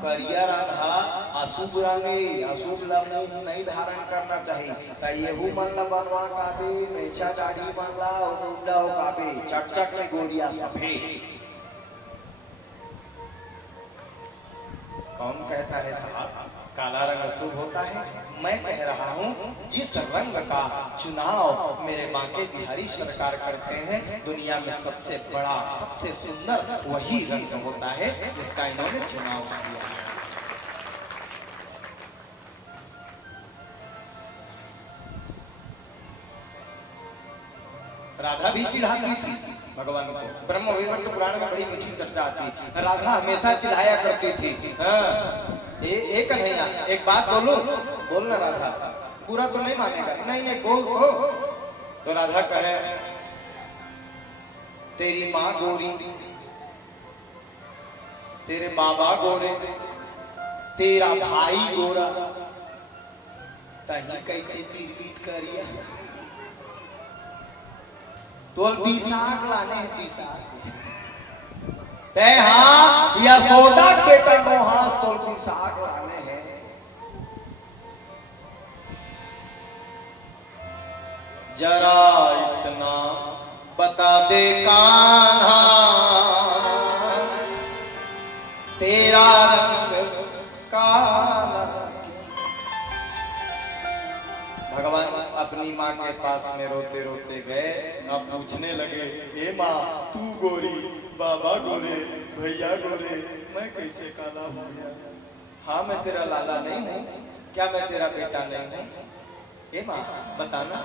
करिया राधा अशुभ रंगे अशुभ लमुख नहीं धारण करना चाहिए। ता येहू मन ला बनवा काबे मेछा दाढ़ी मन ला मुंडा हो काबे चकचक में गोरिया सफेद। कौन कहता है साहब काला रंग अशुभ होता है? मैं कह रहा हूँ जिस रंग का चुनाव मेरे बांके बिहारी सरकार करते हैं दुनिया में सबसे बड़ा सबसे सुंदर वही रंग होता है जिसका इन्होंने चुनाव किया। राधा भी चिढ़ाती थी भगवान को। ब्रह्म वैवर्त पुराण में बड़ी मीठी चर्चा आती। राधा हमेशा चिढ़ाया करती थी। एक कन्हैया एक बात बोलूं? बोल ना राधा, पूरा तो नहीं मानेगा। नहीं नहीं बोल तो राधा कहे तेरी माँ गोरी, तेरे बाबा गोरे, तेरा भाई गोरा, तही कैसे पीट करिया तोल पिसाक लाने पिसाक ते हाँ यशोदा बेटा मोहास तोल पिसाक लाने हैं। जरा इतना बता दे कान्हा तेरा रंग काला। भगवान अपनी माँ के पास में रोते रोते गए। अब पूछने लगे ए माँ तू गोरी, बाबा गोरे, भैया गोरे, मैं कैसे काला हो गया? हाँ मैं तेरा लाला नहीं हूँ क्या? मैं तेरा बेटा नहीं हूँ? ए माँ बताना।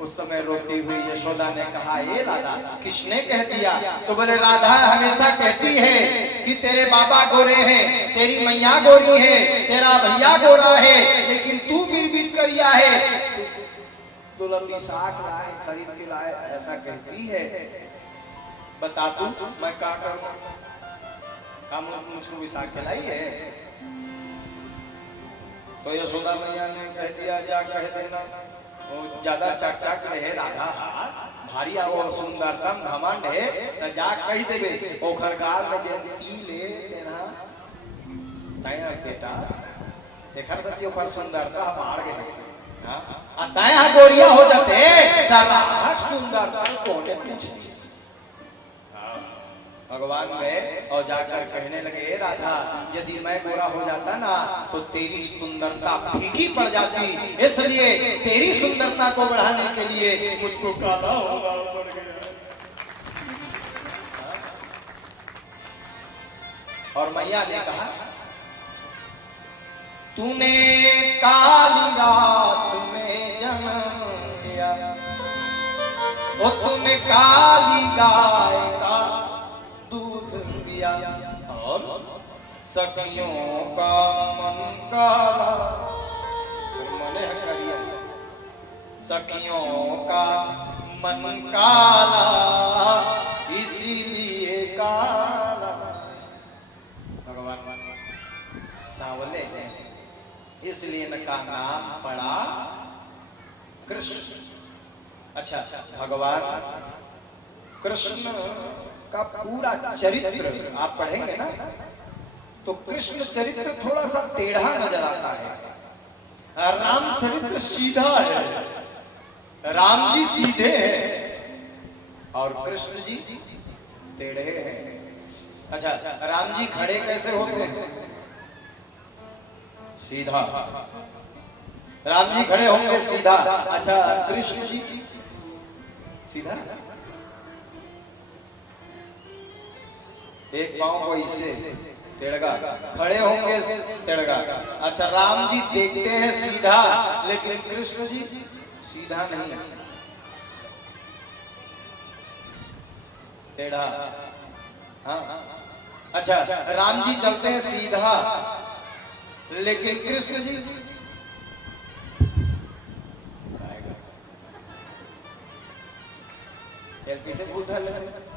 उस समय रोती हुई यशोदा ने कहा ए लाला किसने कह दिया? तो बोले राधा हमेशा कहती है कि तेरे बाबा गोरे हैं, तेरी मैया गोरी है, तेरा भैया गोरा है, लेकिन तू बिरबिट करिया है, दुल्हन साग लाए खरीद के लाए, ऐसा कहती है। बता तू मैं क्या करूं? काम मुझको विशाख खिलाई है? तो यशोदा मैया ने कह दिया जा कह देना ज्यादा चकचक रहे राधा भारी और सुंदरतम घमंड है त जा कह देबे ओखर गाल में जे तिल तेना तय बेटा देखर सती ओखर सुंदरता मार गए हां आ तय गोरिया हो जाते त राधा सुंदरता कोने पूछे भगवान में और जाकर कहने लगे राधा यदि मैं गोरा हो जाता ना तो तेरी सुंदरता फीकी पड़ जाती, इसलिए तेरी सुंदरता को बढ़ाने के लिए मुझको काला होना पड़ गया। और मैया ने कहा तूने काली रात में जन्म लिया, ओ तूने काली गाय का और सखियों का मन काला, मने करिया सखियों का मन काला इसीलिए काला। भगवान सांवले हैं इसलिए इनका नाम पड़ा कृष्ण। अच्छा भगवान कृष्ण का पूरा चरित्र आप पढ़ेंगे ना तो कृष्ण चरित्र थोड़ा सा टेढ़ा नजर आता है। राम चरित्र सीधा है, राम जी सीधे हैं और कृष्ण जी टेढ़े हैं। अच्छा राम जी खड़े कैसे होते हैं? सीधा। राम जी खड़े होंगे सीधा। अच्छा कृष्ण जी सीधा, एक पांव को इससे टेढ़गा, खड़े होंगे टेढ़गा। अच्छा राम जी देखते हैं सीधा लेकिन कृष्ण जी सीधा नहीं टेढ़ा। हाँ अच्छा राम जी चलते हैं सीधा लेकिन कृष्ण जी एलपी से भूल धर लेते।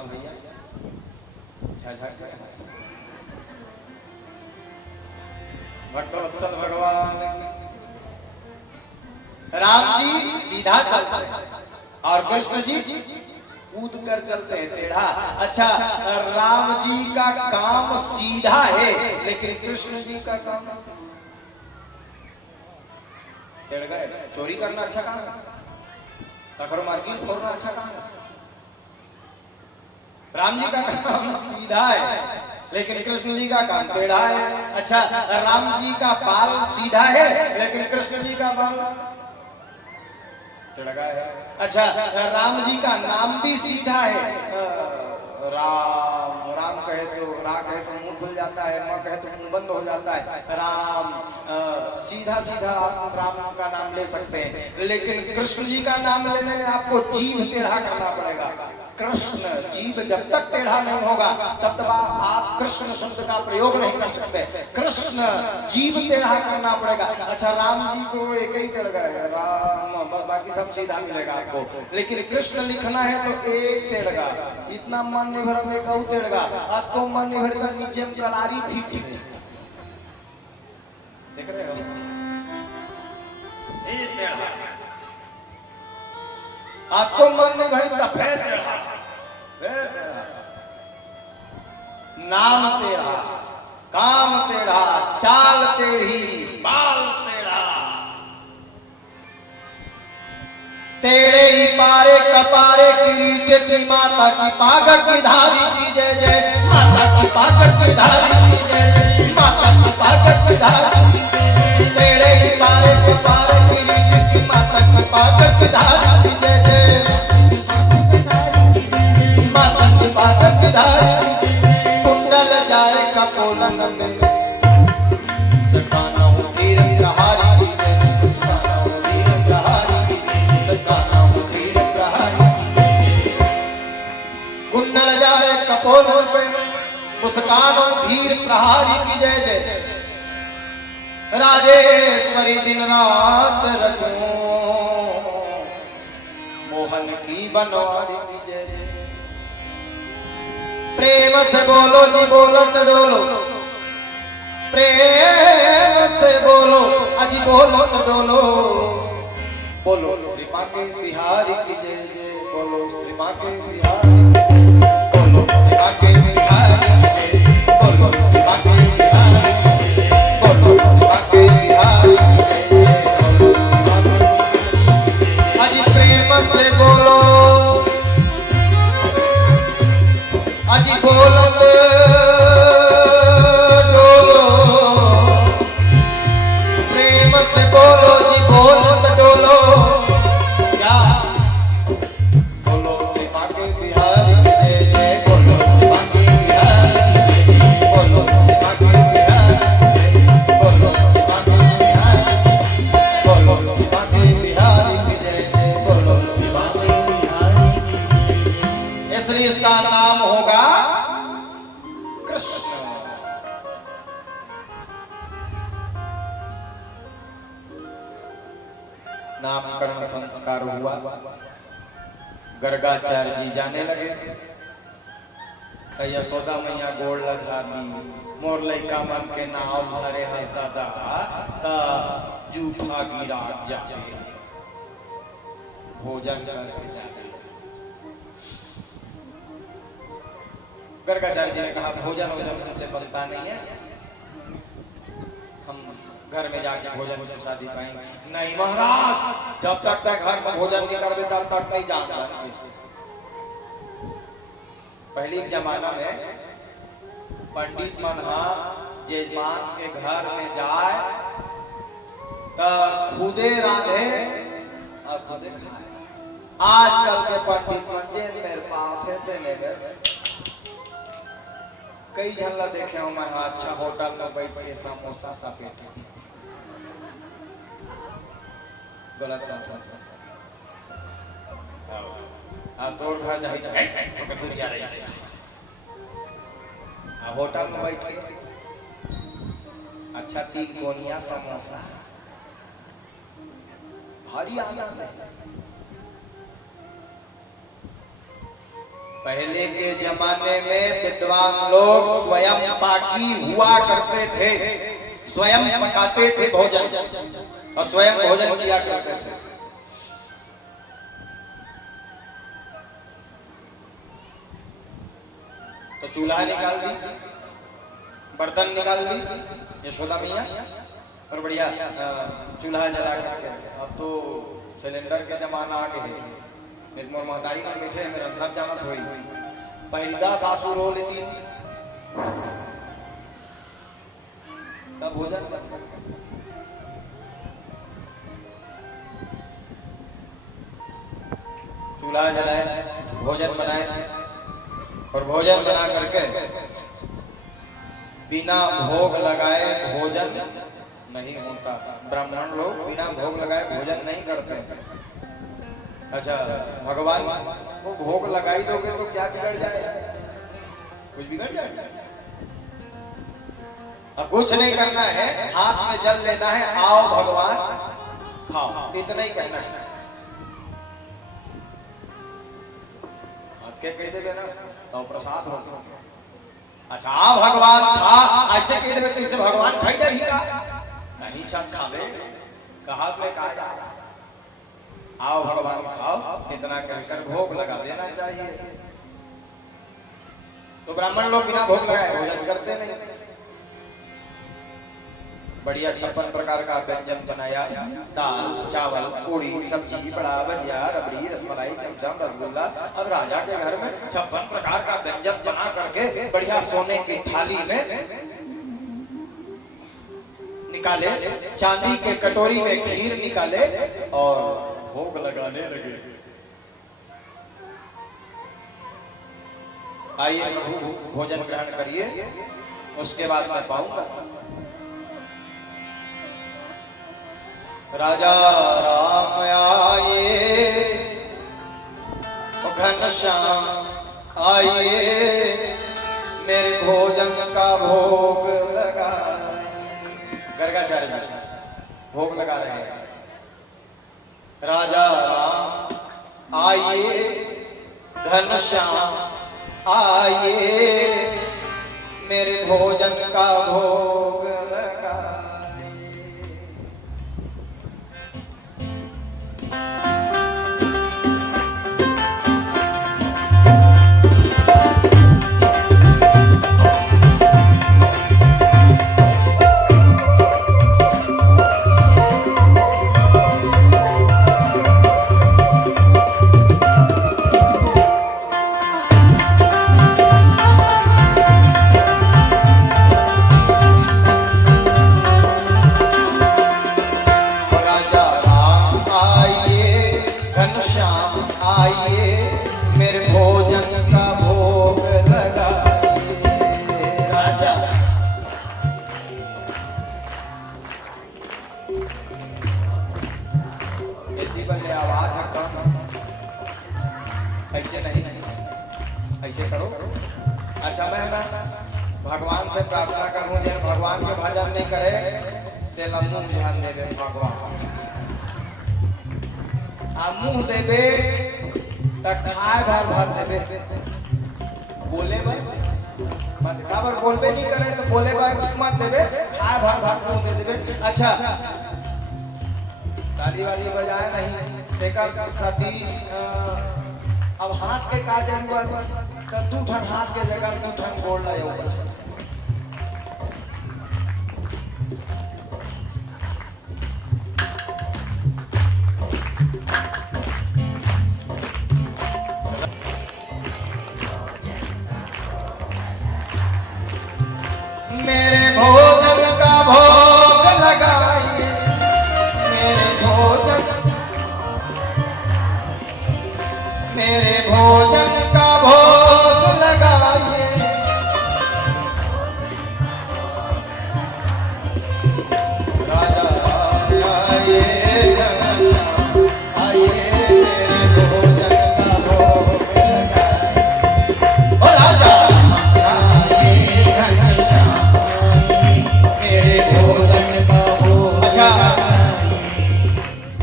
भैया भक्तवत्सल भगवान राम जी सीधा चलते हैं और कृष्ण जी कूद कर चलते हैं टेढ़ा। अच्छा, राम जी का काम सीधा है लेकिन कृष्ण जी का काम टेढ़ गए। चोरी करना अच्छा काम है, तकर मार्केट फोड़ना अच्छा काम है। राम जी का काम सीधा है लेकिन कृष्ण जी का काम टेढ़ा है। अच्छा, राम जी का बाल सीधा है लेकिन कृष्ण जी का बाल टेढ़ा है। अच्छा, राम जी का नाम भी सीधा है। राम राम कहे तो रा कहे तो मुंह खुल जाता है, म कहे तो मुंह बंद हो जाता है। राम सीधा सीधा आप राम का नाम ले सकते हैं लेकिन कृष्ण जी का नाम लेने में आपको जीभ टेढ़ा करना पड़ेगा। कृष्ण जीव जब तक टेढ़ा नहीं होगा तब तक आप कृष्ण शब्द का प्रयोग नहीं कर सकते। कृष्ण जीव टेढ़ा करना पड़ेगा। अच्छा, राम जी तो एक ही टेढ़ गए, राम, बाकी सब सीधा मिलेगा आपको, लेकिन कृष्ण लिखना है तो एक टेढ़गा। इतना मन नहीं भरा एक और टेढ़गा, आपको मन नहीं भरता नीचे में कलारी फिट है, देख रहे हो, ये टेढ़ा। आपको मन नहीं भरता फिर टेढ़ा, नाम टेढ़ा, काम टेढ़ा, चाल टेढ़ी, बाल टेढ़ा, टेढ़े ही पारे कपारे किरीटे की माता की पागल की धारी की जय जय, माता की पागल की धारी की जय जय, माता की पागल की धारी की जय। टेढ़े ही पारे कपारे किरीटे की माता की पागल की धारी की जय जय, माता की पागल की धारी कुंडल जाए कपोलन में, सकाना हो धीर प्रहारी की जय, सकाना हो धीर प्रहारी की जय, सकाना हो धीर प्रहारी की जय। कुंडल जाए कपोलन में, मुस्कान हो धीर प्रहारी की जय जय। राजेश्वरी दिन रात रखूं, मोहन की बनवारी की जय जय। प्रेम से बोलो जी बोलत डोलो, प्रेम से बोलो अजी बोलो तो डोलो, बोलो श्री माँ के बिहारी की जय जय, बोलो श्री माँ के बिहारी, बोलो श्री माँ के बिहारी की जय, बोलो श्री माँ के बिहारी की जय, बोलो श्री माँ के बिहारी की जय, बोलो श्री माँ के अजी प्रेम से बोलो अजी बोलत डोलो, प्रेम से बोलो जी बोलत डोलो, क्या बोलो श्री माँ के बिहारी की जय जय, बोलो श्री माँ के बिहारी की जय, बोलो श्री माँ के बिहारी की जय, बोलो श्री माँ के बिहारी की जय, बोलो श्री माँ के बिहारी की जय जय, बोलो श्री माँ के बिहारी की जय। इसलिए इसका नाम होगा कृष्ण। नामकरण संस्कार हुआ, गर्गाचार्य जी जाने लगे, यशोदा मैया गोड़ लगा दी, मोर लइका मन के नाम धरे हस दादा, ता जूठा गिरा जाके भोजन करके जाके। गर्गाचार्य जी ने कहा भोजन वोजन हमसे बनता नहीं है, हम घर में जाके भोजन प्रसादी पाएंगे। नहीं महाराज, जब तक घर में भोजन नहीं करते तब तक नहीं जानता। पहले जमाना में पंडित मन जजमान के घर में जाए तो खुदे राधे और खुदे खाए। आजकल के पंडित मन जे मेरे पाँव थे तेने कई झल्ला देखे हो मैं, अच्छा होटल में बैठ के समोसा सा पेट गलत बात है। तोर घर जाही तो दुनिया रही है, होटल में बैठ के अच्छा 3 कोनिया समोसा, भारी आनंद है। पहले के जमाने में विद्वान लोग स्वयं पाकी हुआ करते थे, स्वयं पकाते थे भोजन और स्वयं भोजन किया करते थे। तो चूल्हा निकाल दी, बर्तन निकाल दी यशोदा मैया और बढ़िया चूल्हा जला करके। अब तो सिलेंडर के जमाना आ गए, निर्मोर महतारी में बैठे मेरा सब जमत हुई पहला सासुर हो लेती तब भोजन चूल्हा जलाए, भोजन बनाए और भोजन बना करके बिना भोग लगाए भोजन नहीं होता। ब्राह्मण लोग बिना भोग लगाए भोजन नहीं करते। अच्छा भगवान को भोग लगाई दोगे तो क्या बिगड़ जाए? कुछ बिगड़ जाए? अब कुछ नहीं करना है, हाथ में जल लेना है, आओ भगवान खाओ, इतना ही कहना है। के कह देवे ना तो प्रसाद हो। अच्छा आओ भगवान खा, ऐसे कह देवे तो इसे भगवान खाई डरी का नहीं छा खावे कहा में कहा जा। आओ भगवान खाओ इतना कहकर भोग लगा देना चाहिए। तो ब्राह्मण लोग बिना भोग लगाए भोजन करते नहीं। बढ़िया 56 प्रकार का व्यंजन बनाया, दाल चावल पूड़ी सब्जी बड़ा भजिया रबड़ी रसमलाई चमचम रसगुल्ला। अब राजा के घर में 56 प्रकार का व्यंजन बना करके बढ़िया सोने की थाली में निकाले, चांदी के कटोरी में खीर निकाले और भोग लगाने लगे। आइए प्रभु भोजन ग्रहण करिए, उसके बाद मैं पाऊंगा। राजा राम आए घनश्याम आइए मेरे भोजन का भोग लगा। गर्गाचार्य भोग लगा रहे हैं। राजा राम आइए घनश्याम आइए मेरे भोजन का भोग लगा। ऐसे नहीं, ऐसे करो। अच्छा मैं भगवान से प्रार्थना करूं जब भगवान के भजन नहीं करे तेला मुंह ध्यान दे दे भगवान आ मुंह देवे तक खाए भर भर देवे बोले भाई मत खबर बोलबे नहीं करे तो बोले भाई मत देवे खाए भर भर मुंह दे देवे। अच्छा ताली वाली बजाए नहीं देखा साथी। अब हाथ के का जरूरत तो दू ठन हाथ के जगह दू ठन गोड़ लाए मेरे भोजन का भोग लगाइए मेरे भोजन का भोग लगाइए। राजा आइए आइए मेरे भोजन का भोग लगाइए। ओ राजा आइए घनश्याम मेरे भोजन का भोग। अच्छा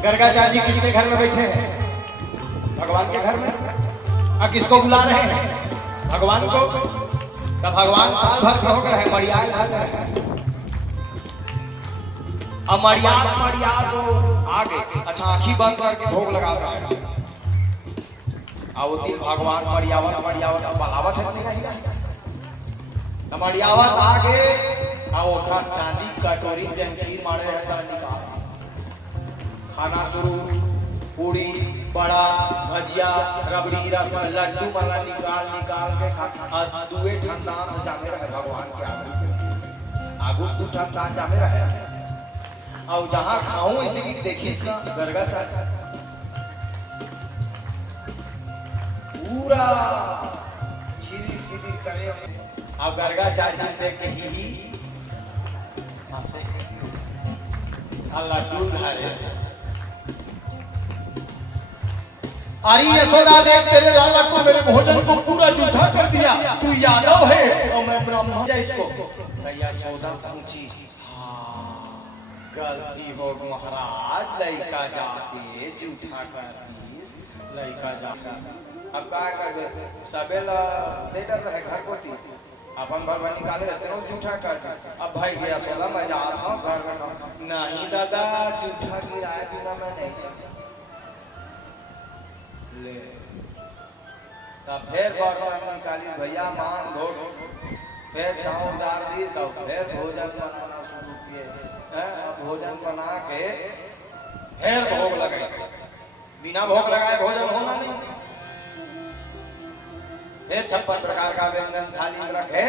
गर्गाचार्य जी किसके घर में बैठे हैं? भगवान के घर में। अब किसको बुला रहे हैं? भगवान को। तब भगवान साल भर के होकर है मड़ियाल है। अब मड़ियाल तो आगे। अच्छा आंखी बंद करके भोग लगा रहे हैं। आवती भगवान मड़ियावत बलावत है हमारी आवाज आगे आओ खा चांदी कटोरी जंखी मारे रहता निकाल खाना शुरू पूड़ी बड़ा भजिया रबड़ी रसमलाई लड्डू वाला निकाल के खा दुए ठंडा जामे रहे भगवान के आगू दू ठंडा जामे रहे और जहां खाऊं इसी की देखिए ना गरगा चाचा पूरा छिदी करे अब गरगा चाचा देख के ही अल्लाह दूर धारे अरे यशोदा देख तेरे लाला को मेरे भोजन को पूरा जूठा कर दिया तू यादव है और मैं ब्राह्मण है इसको यशोदा पूछी हाँ गलती हो महाराज लड़का जाके जूठा कर दी लड़का जाकर अब क्या कर सबेला दे डर रहे घर को अपन भगवान निकाले रहते हो जूठा कर अब भाई भैया सोला मैं जा था घर में नहीं दादा जूठा गिराए बिना मैं नहीं जाता ले तब फिर बर्तन निकाली भैया मान धो फिर चावल डाल दी सब फिर भोजन बनाना शुरू किए भोजन बना के फिर भोग लगाए बिना भोग लगाए भोजन होना नहीं फिर 56 प्रकार का व्यंजन थाली में रखे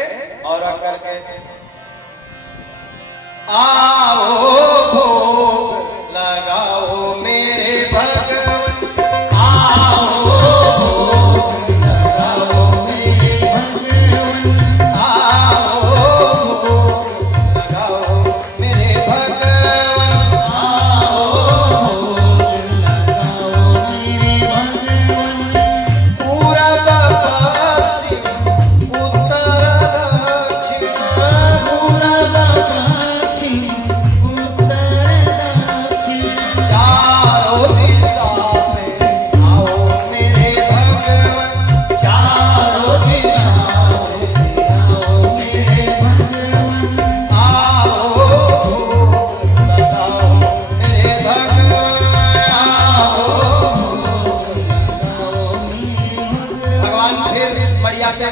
और रख करके आओ भोग लगाओ मेरे भगवान आओ भोग लगाओ मेरे भगवान आओ भोग लगाओ मेरे भगवान आओ भोग लगाओ मेरे भगवान पूरा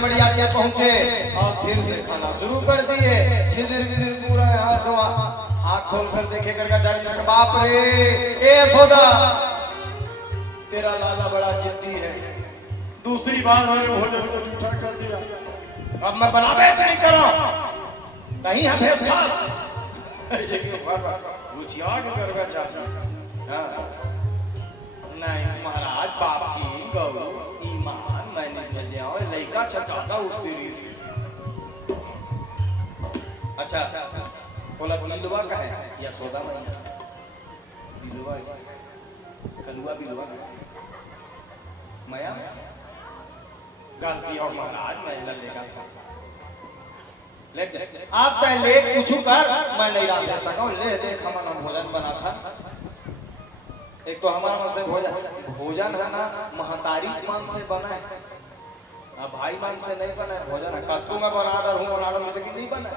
बढ़िया पहुंचे और फिर से खाना शुरू कर दिए पूरा आँख खोल कर देखे कर बाप रे ए यशोदा तेरा लाला बड़ा जिद्दी है दूसरी बार मेरे भोजन को जूठा कर दिया अब मैं बना बेच नहीं कर रहा हूं नहीं है नहीं महाराज बाप की गौ ईमान मैंने भेजे और लड़का चाहता उतरी अच्छा बोला बिलवा का है या सोदा मैया बिलवा कलुआ बिलवा मैया गलती और महाराज मैं लेगा था ले आप पहले पूछू कर मैं नहीं रहा सका ले देख हमारा भोजन बना था एक तो हमारा मन से भोजन है ना महतारी मन से बना है अब भाई मन से नहीं बना है भोजन है कत्तू में बनाडर हूँ बनाडर मुझे कि नहीं बना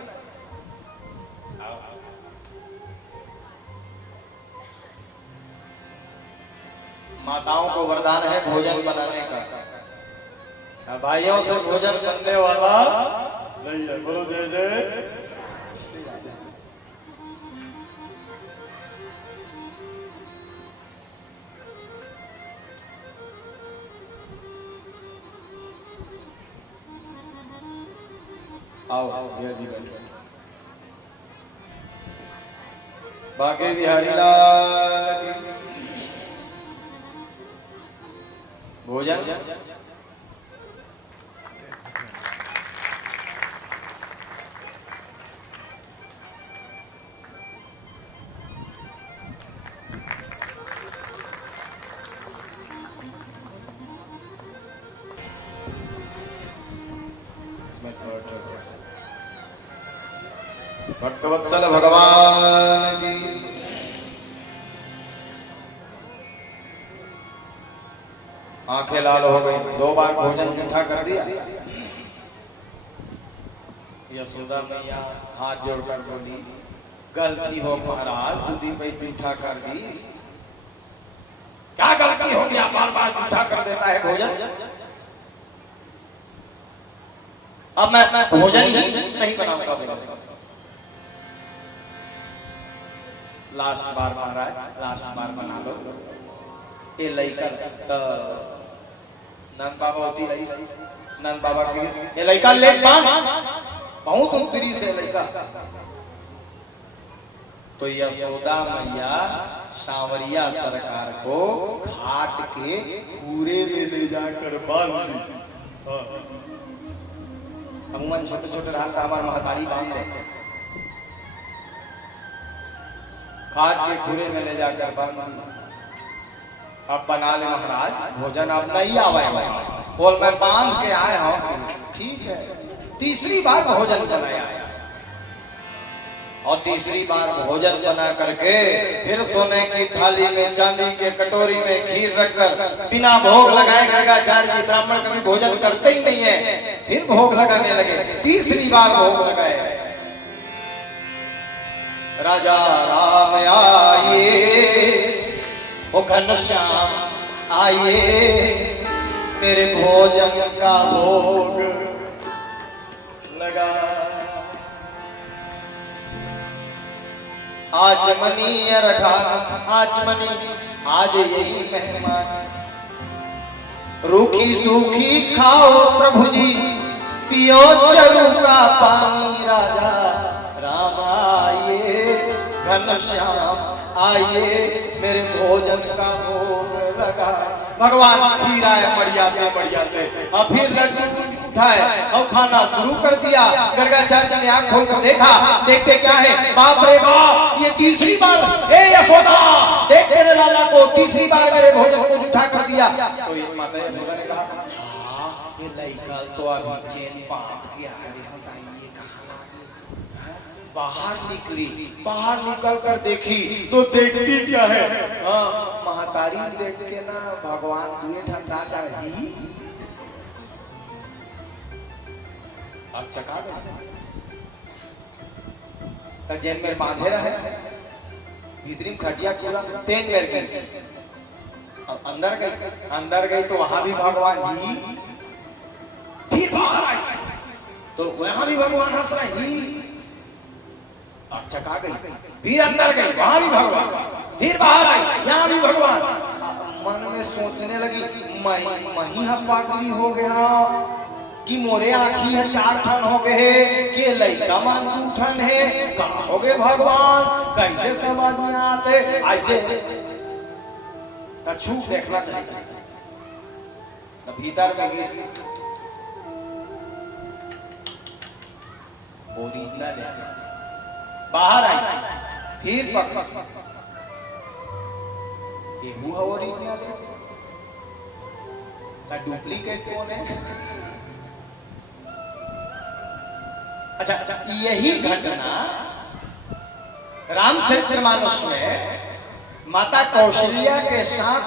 माताओं को वरदान है भोजन बनाने का भाइयों से भोजन करने वाला नहीं है बोलो जय जय आओ भैया जी बैठो बाके बिहारी लाल भोजन भक्तवत्सल भगवान की आंखें लाल हो गई 2 बार भोजन जूठा कर दिया यशोदा मैया हाथ जोड़कर बोली गलती हो महाराज दूधी पे जूठा कर दी क्या गलती हो गया बार बार जूठा कर देता है भोजन अब मैं भोजन ही नहीं बनाऊंगा। लास्ट बार महाराज, लास्ट बार बना लो। ये लड़का नंद बाबा होती रही, नंद बाबा की ये लड़का ले बहुत उत्तरी से लड़का। तो यशोदा मैया सांवरिया सरकार को घाट के पूरे में ले जाकर बांध दी। अमूमन छोटे छोटे ढाल का हमारे महतारी बांध दे, घाट के पूरे में ले जाकर बांध दी। अब बना ले महाराज भोजन, अब नहीं आवे बोल मैं बांध के आया हूं। ठीक है, तीसरी बार भोजन बनाया और तीसरी बार भोजन बना करके फिर सोने की थाली में, चांदी के कटोरी में खीर रखकर बिना भोग लगाए गर्गाचार्य जी ब्राह्मण कभी भोजन करते ही नहीं है। फिर भोग लगाने लगे, तीसरी बार भोग लगाए। राजा राम आइए, ओ घनश्याम आइए, मेरे भोजन का भोग लगा। आचमनी रखा आचमनी, आज यही मेहमान। रूखी सूखी खाओ प्रभु जी, पियो चरू का पानी। राजा राम आइए, घनश्याम आइए, मेरे भोजन का भोग लगा। भगवान फिर आए बढ़ियाते और फिर लड्डू उठाए और खाना शुरू कर दिया। गर्गाचार्य जी ने आंख खोलकर देखा, देखते क्या है, बाप रे बाप, ये तीसरी बार ए यशोदा देख तेरे लाला को तीसरी बार मेरे भोजन को जुठा कर दिया। तो ये माता यशोदा ने कहा, हाँ ये लड़का तो अभी चैन बांध के आ रहे, बताइए कहाँ बाहर निकली। बाहर निकल कर देखी तो देखती क्या है, हाँ महतारी देख के ना भगवान दुए ठंडा जाही। अब चका गए जेल में बांधे रहे, भीतरी खटिया खोला, तेन मेर गई, अंदर गई तो वहां भी भगवान ही। फिर बाहर आई तो वहां भी भगवान हंस रही। चका गई, फिर अंदर गई, वहां भी भगवान, फिर बाहर आई, यहाँ भी भगवान। मन में सोचने लगी, मही हम पागली हो गया कि मोरे आँखी है 4 ठन हो गए कि लड़का मान 2 ठन है, कहाँ हो गए भगवान, कैसे समझ में आते। ऐसे छू देखना चाहिए। भीतर में ओरिजिनल है, बाहर आई फिर ये हुआ ओरिजिनल है, डुप्लीकेट कौन है। अच्छा, यही घटना रामचरितमानस में माता कौशल्या के साथ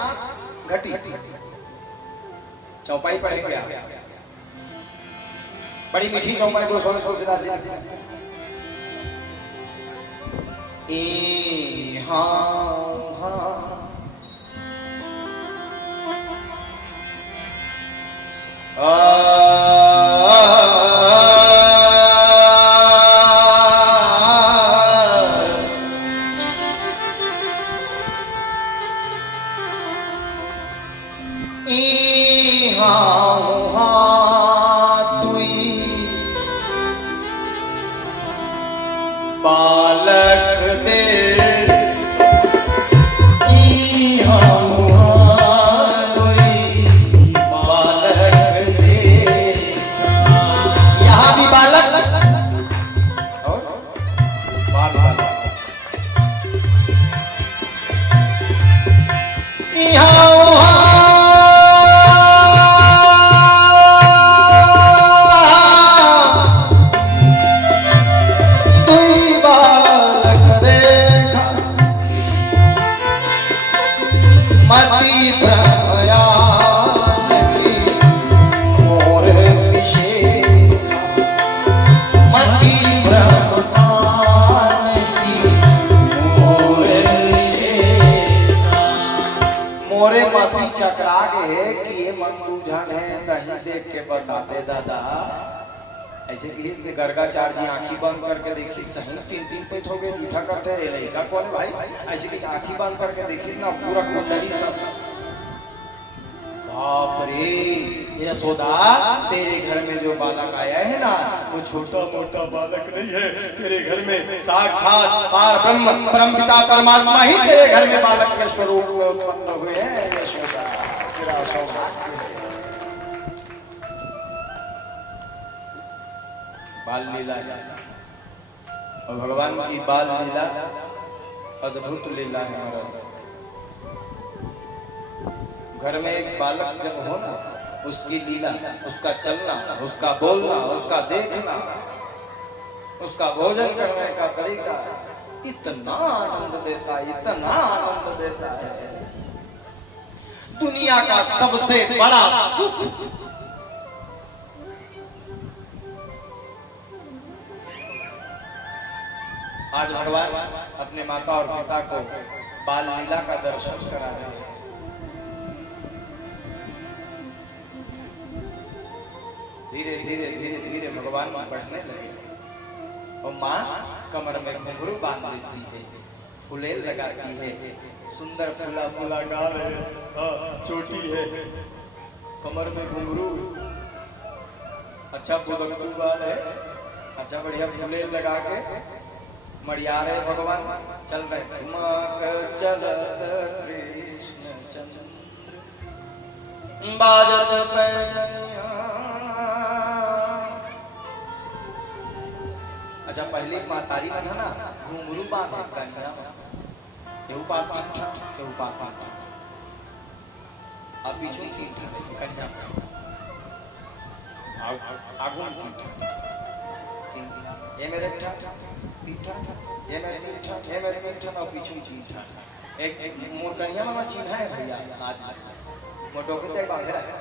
घटी। चौपाई पढ़े क्या, बड़ी मीठी चौपाई, 200 तुलसीदास जी। हाँ हाँ बालक दे चकरा गए कि ये मन बुझन है, दही देख के बताते दादा ऐसे किस ने गर्गाचार्य जी आंखी बंद करके देखी, सही 3-3 पैठ हो गए, जूठा करते हैं लड़का कौन है भाई, ऐसे किस आंखी बंद करके देखी ना पूरा कुंडली सब। बाप रे यशोदा, तेरे घर में जो बालक आया है ना वो छोटा मोटा बालक नहीं है, तेरे घर में साक्षात पार ब्रह्म परमपिता परमात्मा ही तेरे घर में बालक के स्वरूप में उत्पन्न हुए हैं। यशोदा तेरा सौभाग्य है। बाल लीला और भगवान की बाल लीला अद्भुत लीला है महाराज। घर में एक बालक जब हो ना, उसकी लीला, उसका चलना, उसका बोलना, उसका देखना, उसका भोजन करने का तरीका इतना आनंद देता है, इतना आनंद देता है। दुनिया का सबसे बड़ा सुख आज भगवान अपने माता और पिता को बाल लीला का दर्शन करा रहे हैं। धीरे धीरे धीरे धीरे भगवान बढ़ने लगे और माँ कमर में घुंघरू बांध देती है, फुलेल लगाती है, सुंदर फूला फूला गाल है, चोटी है, कमर में घुंघरू, अच्छा बुदकू गाल है, अच्छा बढ़िया फुलेल लगा के मड़िया रहे भगवान, चल रहे ठुमक चलत कृष्ण चंद्र बाजत पैजनिया। अच्छा पहले महतारी मन है ना घुंघरू बांधे कन्या, केहू पात तीन ठा, केहू पात तीन ठा, अब पीछू तीन ठा कन्या, आगू तीन ठा, ये मेरे ठा तीन ठा, ये मेरे तीन ठा, ये मेरे तीन ठा और पीछू तीन ठा। एक मोर कन्या में चिन्ह है भैया, आज मोर डोके तक बांधे रहा है।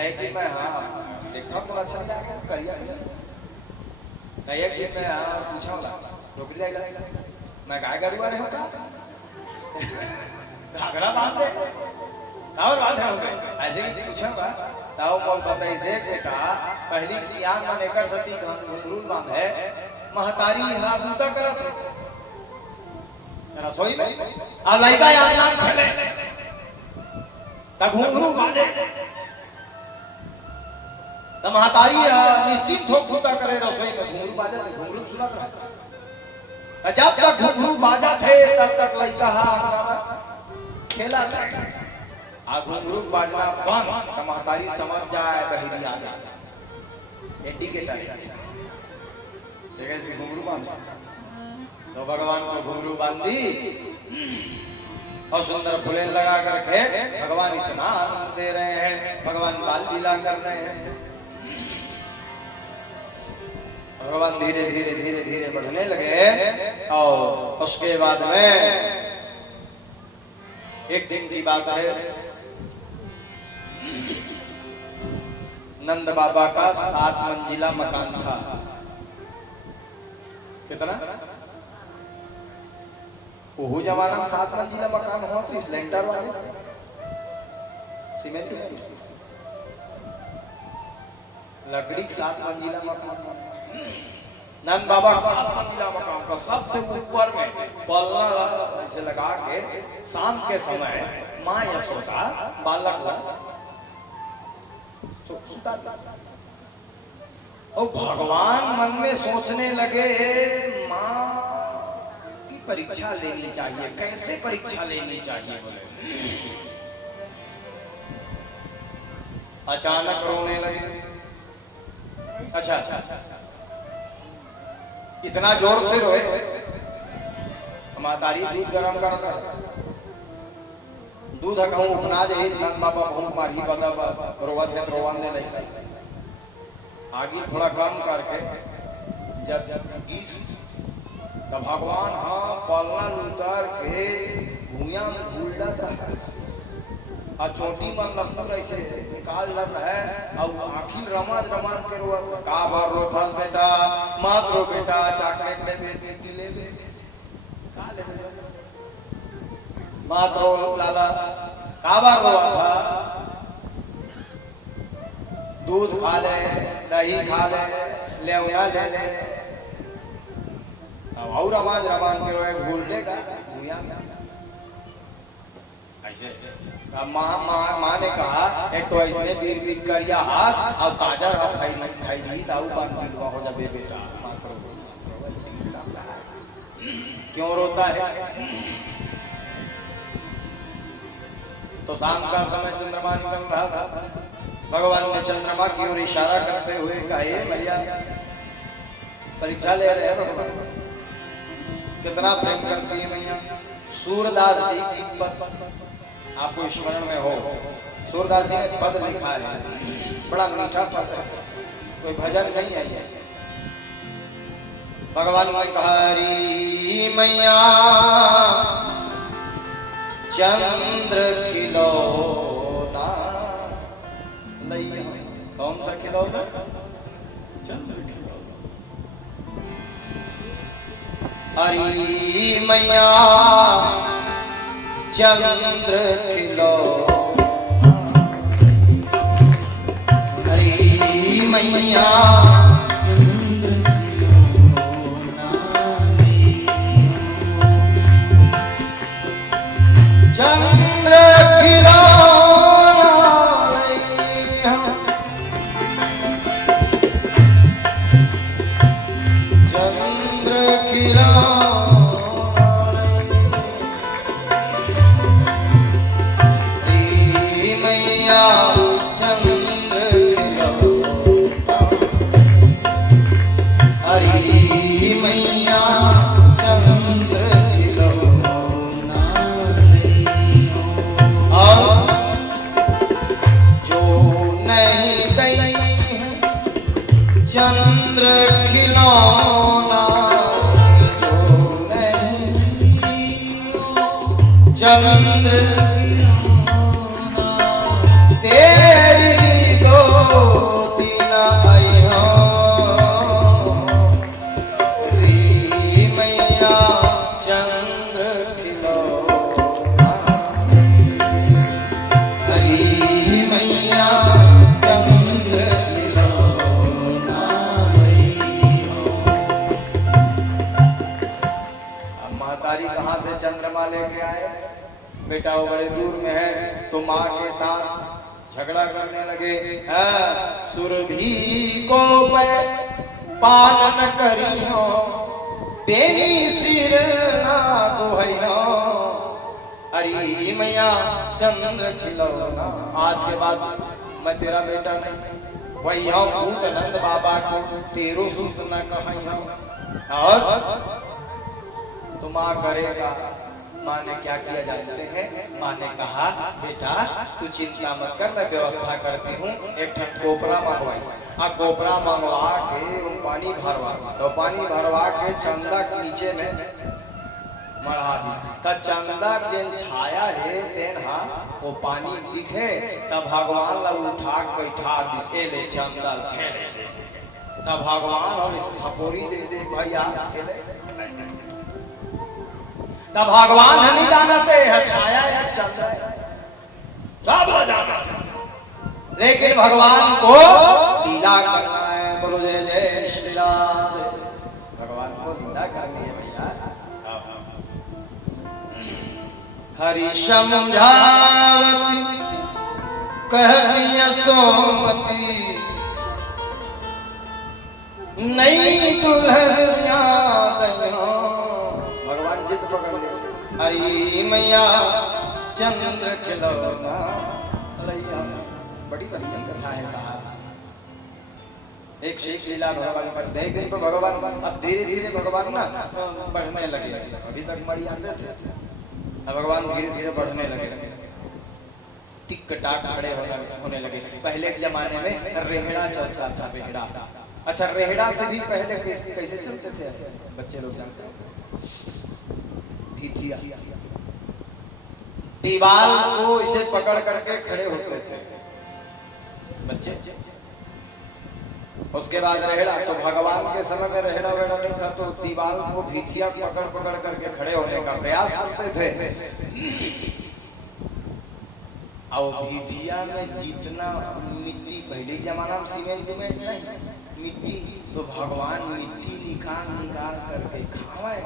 एक दिन मैं हाँ देखता हूँ, अच्छा लगा करिया एक दिन मैं हाँ पूछा डोकरी लगा, मैं गाय गरुआ रहे होगा घाघरा बांध दे और बांधे होंगे, ऐसे ही पूछा ताऊ बोल बताई, देख बेटा पहली सियान में लेकर सती घुंघरू बांधे, महतारी यहाँ बूता करत है रसोई में, आ लइका यार नाम खेले तब घुंघरू बांधे, तब महतारी निश्चित हो बूता करे रसोई में, घुंघरू बाजा थे, घुंघरू सुना था, जब तक घुंघरू बाजा थे तब तक लइका खेला था, आ घुंघरू बाजना बंद तो महतारी समझ जाए बहिरी आ गई, इंडिकेटर घुंघरू बांध तो भगवान को घुंघरू बांधी और सुंदर फुले लगा करके भगवान इतना आनंद दे रहे हैं, भगवान बाल लीला कर रहे हैं। भगवान धीरे धीरे धीरे धीरे बढ़ने लगे और उसके बाद में एक दिन की बात है, नंद बाबा का 7 मंजिला मकान था। कितना वो जमाना में 7 मंजिला मकान हुआ तो इस लेंटर वाले सीमेंट लकड़ी 7 मंजिला मकान, नंद बाबा 7 मंजिला मकान का सबसे ऊपर में पल्ला ऐसे लगा के शाम के समय माँ यशोदा बालक और भगवान मन में सोचने लगे माँ की परीक्षा लेनी चाहिए, कैसे परीक्षा लेनी चाहिए बोले। अचानक रोने लगे, अच्छा इतना जोर से रोए, महतारी दूध गरम करता दूध कहूँ उपना जे नंद बाबा भूख मारी बता रोवत है रोवन ने नहीं आगे थोड़ा कम करके जब तब भगवान हाँ पलना उतार के भूया में भूलत है और चोटी मन लग ऐसे निकाल लग है और आखिर रमाज रमान के रोवत का बार रोथा बेटा मत रो बेटा, चॉकलेट ले बेटी ले का ले मत रो लाला, का बार रोवा था दूध खा ले, दही खा ले, लेवना ले ले, और आवाज रमान के रोए भूल देगा भूया में ऐसे। माँ ने कहा एक तो ऐसे बीर बीर करिया हाथ और काजर हो भाई नहीं ताऊ पान पीलवा हो जाबे बेटा। क्यों रोता है? तो शाम का समय चंद्रमा निकल रहा था। भगवान ने चंद्रमा की ओर इशारा करते हुए कहा, ये भैया परीक्षा ले रहे हैं भगवान, कितना प्रेम करती है मैया। सूरदास जी की पद आपको स्मरण में हो, सूरदास जी ने पद लिखा है, बड़ा मीठा पद है, कोई भजन नहीं है। भगवान ने कहा, हरी मैया चंद्र खिलौना लइया। कौन सा खिलौना? चंद्र खिलौना। हरी मैया चंद्र खिलौना, हरी मैया चंद्र खिलौना लइया, चंद्र खिलौना मैया चंद्र खिलौना, हरी मैया चंद्र खिलौना। जो नहीं गई चंद्र खिलौना, जो नहीं चंद्र तेरी दो तीन आई हो, हरी मैया चंद्र खिलौना, हरी मैया चंद्र खिलौना। अब महतारी कहाँ से चंद्रमा लेके आए? बेटा वो बड़े दूर में है, तो माँ के साथ झगड़ा करने लगे। सुरभि को पालन करियो, तेरी सिर ना गुहैयो, हरी मैया चंद्र खिलौना। आज के बाद मैं तेरा बेटा नहीं, वही हूँ भूत नंद बाबा को तेरो सुत न कहैयो। और तो माँ करेगा। माँ ने क्या किया जानते हैं? माँ ने कहा, बेटा तू चिंता मत कर, मैं व्यवस्था करती हूँ। एक ठन कोपरा मंगवाई, कोपरा मंगवा के पानी भरवा, तो पानी भरवा के चंदा के नीचे में मढ़ा दी। तब चंदा के छाया है तेन हा वो पानी दिखे, तब भगवान ला उठा बैठा दिसे ले चंदा खेले। तब भगवान और इस थपोरी दे दे भैया खेले। तब भगवान हनी जानते है छाया या चंद्र सब हो जाना, लेकिन भगवान को लीला करना है। बोलो जय जय श्री राम। भगवान को लीला करनी है भैया। हरि समझावती कहती सोमती, नई दुल्हनिया दया। भगवान जिद पकड़ ले, हरी मैया चंद्र खिलौना लइया। बड़ी बढ़िया कथा है साहब। एक शेख लीला भगवान पर देख दिन तो भगवान अब धीरे धीरे भगवान ना बढ़ने लगे। अभी तक मड़ी आते थे, अब भगवान धीरे धीरे बढ़ने लगे, टिक टाक खड़े होने लगे। पहले के जमाने में रेहड़ा चलता था, रेहड़ा। अच्छा, रेहड़ा से भी पहले कैसे चलते थे बच्चे लोग जानते हैं? भीतिया, दीवार को इसे पकड़ करके खड़े होते थे बच्चे। उसके बाद रेहड़ा, तो भगवान के समय में रेहड़ा वेड़ा नहीं था, तो दीवार को भीतिया पकड़ पकड़ करके खड़े होने का प्रयास करते थे। और भिजिया में जितना मिट्टी, पहले जमाना में सीमेंट नहीं, मिट्टी, तो भगवान मिट्टी निकाल निकाल करके खावे।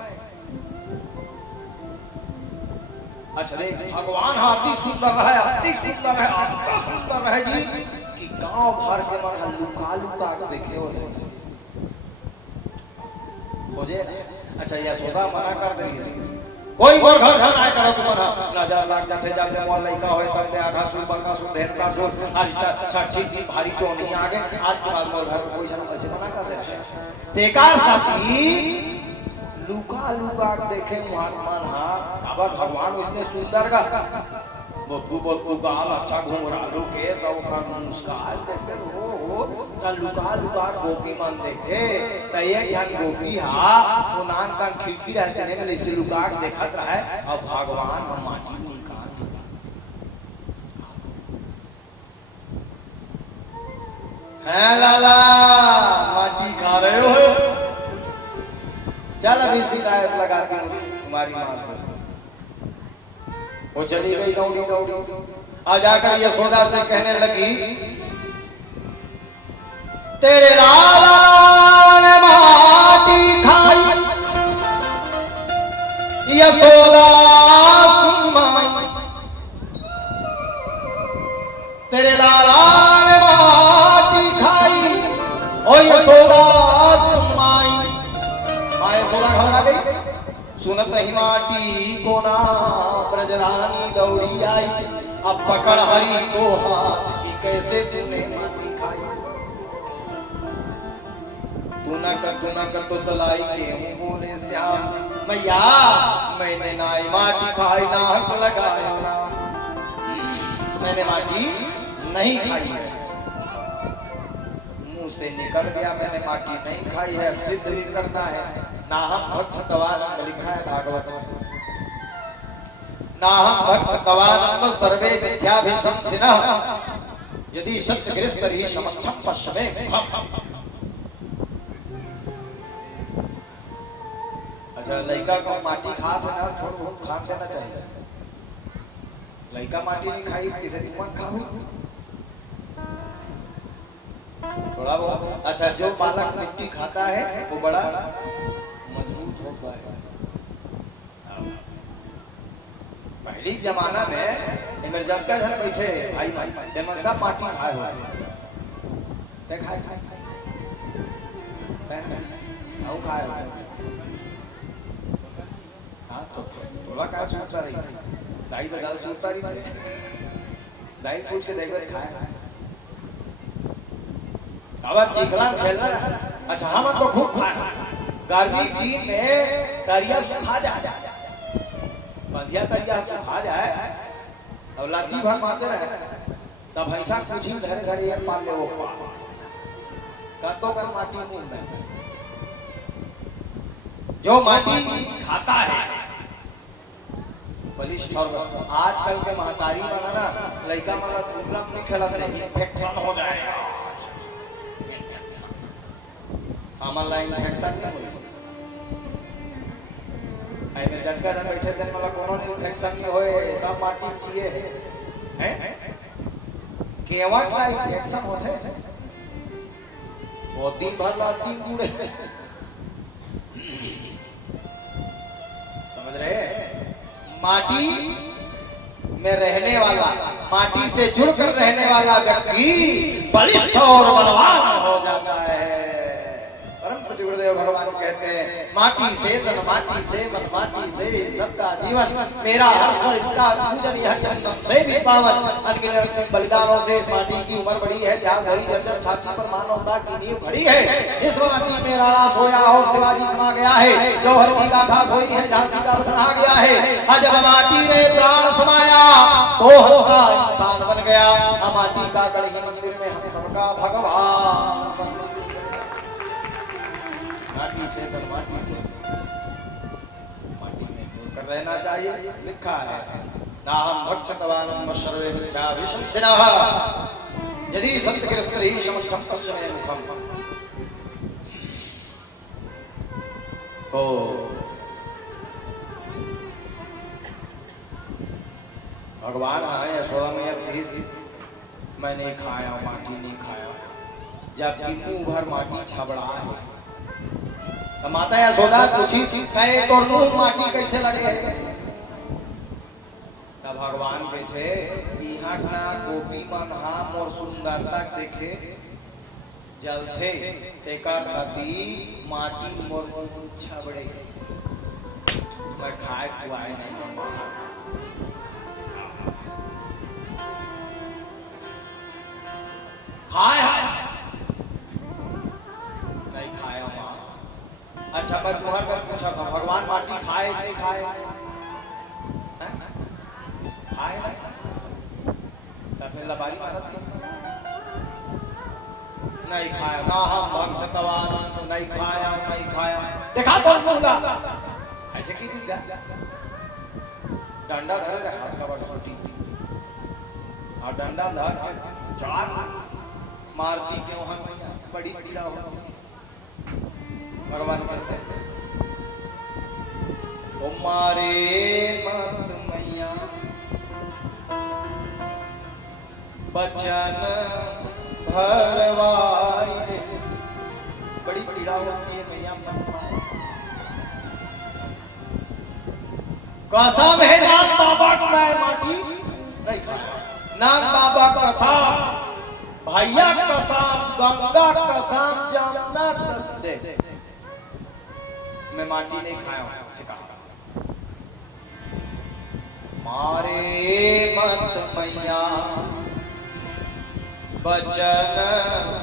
अच्छा रे भगवान अति सुंदर रहे, अति सुंदर है, अति सुंदर रहे जी कि गांव भर के मन लुका लुका के देखे हो खोजे। अच्छा यशोदा मना कर दे, कोई मोर घर घर आए करो तुम्हारा नजर लाग जाते जब ले मोर लइका होए तब ले आधा सुर बंका सुर धेन का सुर आज छठी की भारी तो नहीं आगे आज के बाद मोर घर कोई जन कैसे मना कर दे रहे तेकार साथी लुका लुका देखे महात्मान हा काबर भगवान उसने सुंदर का बोतू गाल अच्छा घुंघरालू के सब का मुस्कान देखते हो त लुका लुका गोपी मन देखे त एक जन गोपी हा वो नान का खिड़की रहते ने में ऐसे लुका के देखत रहा है और भगवान हम माटी निकाल है लाला माटी खा रहे हो। चल अभी शिकायत लगाती हूँ तुम्हारी माँ से। वो चली गई दौड़ी दौड़ी, आ जाकर यशोदा से कहने लगी तेरे लाला ने माटी खाई, यशोदा सुन माई, तेरे लाला ने माटी खाई और यशोदा सुन माई। माँ यशोदा घबरा गई, सुनत ही माटी को ना ब्रजरानी दौड़ी आई, अब पकड़ हरी को हाथ की कैसे तूने माटी खाई। तुनक तो दलाई के हूँ बोले श्याम मैया मैंने नाई माटी खाई ना हक लगाया ना, मैंने माटी नहीं खाई है, मुंह से निकल गया मैंने माटी नहीं खाई है, सिद्ध भी करना है। नाहम भक्षतवानम लिखा है भागवत में, नाहम भक्षतवानम सर्वे मिथ्याभिशंसिनः यदि सत्यग्रस्त ही समक्षम पश्यमे। अच्छा लड़का को माटी खा ना थोड़ा बहुत खा लेना चाहिए, लड़का माटी नहीं खाई किसे तुम खाओ थोड़ा बहुत। अच्छा जो बालक मिट्टी खाता है वो बड़ा मजबूत होता है। पहली जमाना में इमर जब का घर बैठे भाई भाई सब माटी खाए हुए खाए हाँ तो थोड़ा क्या सोचता रही दाई तो गल सोचता रही थे, दाई पूछ के देखो खाए अब चिखला खेलना। अच्छा हम तो खूब खाए, गर्मी दिन में तरिया सुखा जाए, बंधिया तरिया सुखा जाए और लाती भर माचे रहे तब ऐसा कुछ ही धरे धरे एक पाल ले वो कतो कर माटी मुंह में। जो माटी खाता है बलिष्ठ, और आजकल के महतारी बना ना लड़का माना दुबला नहीं खिलाते इन्फेक्शन हो जाएगा, हमारा इन्फेक्शन नहीं हो ऐसे जगह में बैठे दिन वाला कोनो इन्फेक्शन नहीं होए, सब माटी किए हैं केवट का इन्फेक्शन होते हैं वो दिन भर लाती बूढ़े समझ रहे। माटी में रहने वाला, माटी से जुड़कर रहने वाला व्यक्ति बलिष्ठ और बलवान हो जाता है। गुरुदेव भगवान कहते हैं माटी से तन माटी से मन माटी से सबका जीवन मेरा हर्ष इसका पूजन यह चंदन से भी पावन, अनगिनत बलिदानों से इस माटी की उम्र बड़ी है, त्याग भरी जर्जर छाती पर मानवता की नींव खड़ी है। इस माटी में राणा सोया और शिवाजी समा गया है, जौहर की गाथा सोई है, झांसी का वचन आ गया है। जब माटी में प्राण समाया तो हंसता इंसान बन गया। माटी का गढ़ी मंदिर में हम सबका भगवान माटी से माटी में कर रहना चाहिए। लिखा है नाहम भक्षतवानम सर्वे मिथ्याभिशंसिनः यदि सत्यग्रस्त ही समक्षम पश्चिमे मुखम। भगवान आए यशोदा मैया प्लीज मैं नहीं खाया माटी नहीं खाया, जबकि मुंह भर माटी छबड़ा है। तो माता यशोदा पूछी कहे तो मुंह माटी कैसे लगे? तब भगवान के थे यहाँ ना गोपी मन हम और सुंदरता देखे जलते एकर सती माटी मोर छबड़े, मैं खाए खुआए नहीं। खाए नहीं खाया माँ। अच्छा मैं तुम्हारे पर पूछा था भगवान माटी खाए नहीं खाए? खाए तब फिर लबारी मारत थी नहीं खाया ना हम भक्त नहीं खाया नहीं खाया। देखा तो मुंगा ऐसे की थी डंडा धरे हाथ का बरसोटी और डंडा धर चढ़ा मारती क्यों हम बड़ी पीड़ा होती। भगवान कहते ओ मारे मत मैया बचन भरवाई, बड़ी पीड़ा होती है मैया कसम है नाम बाबा मैं माटी नहीं खाया, नाम बाबा कसम भैया कसम गंगा कसम जमुना कसम मैं माटी नहीं खाया हूं। मारे मत मैया बचन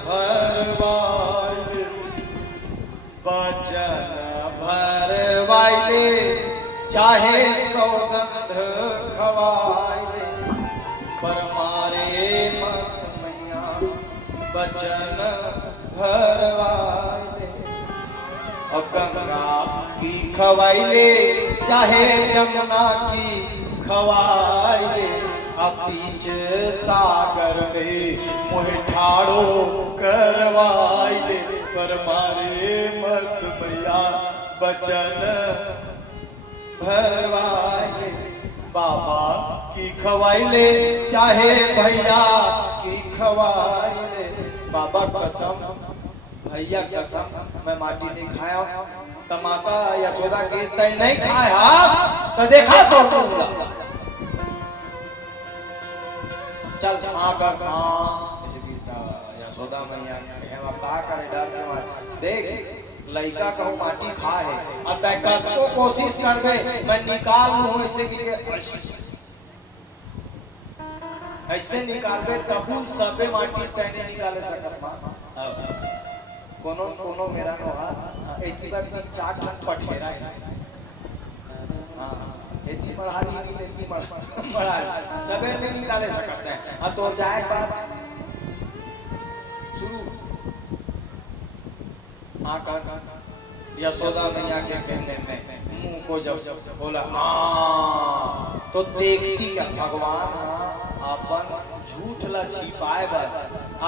भरवाई, बचन भरवाई चाहे सौगंध खवाई, पर मारे मत बचन भरवाई दे। और गंगा की खवाई ले चाहे जमुना की खवाई ले, अब बीच सागर में मुँह ठाड़ो करवाई ले, पर मारे मत मैया बचन भरवाई ले। बाबा की खवाई ले चाहे भैया की खवाई ले, बाबा कसम भैया कसम मैं माटी नहीं खाया। तो माता यशोदा की तय नहीं खाया तो देखा तो चल आकर यशोदा मैया का करे डर के मारे देख लड़का कहूँ माटी खा है अतः कतो कोशिश करबे मैं निकाल लूं ऐसे निकालबे तबू सबे माटी तैने निकाले सकत मां कोनो कोनो मेरा नोहा एती बार तीन चार टन पठेरा है हां एती बढ़ाली नहीं एती बढ़ा सबे नहीं निकाले सकत है अब तो जाए बात शुरू आकर यशोदा मैया के कहने में मुंह को जब बोला हाँ तो देखती क्या भगवान अपन झूठ ला छिपाए बर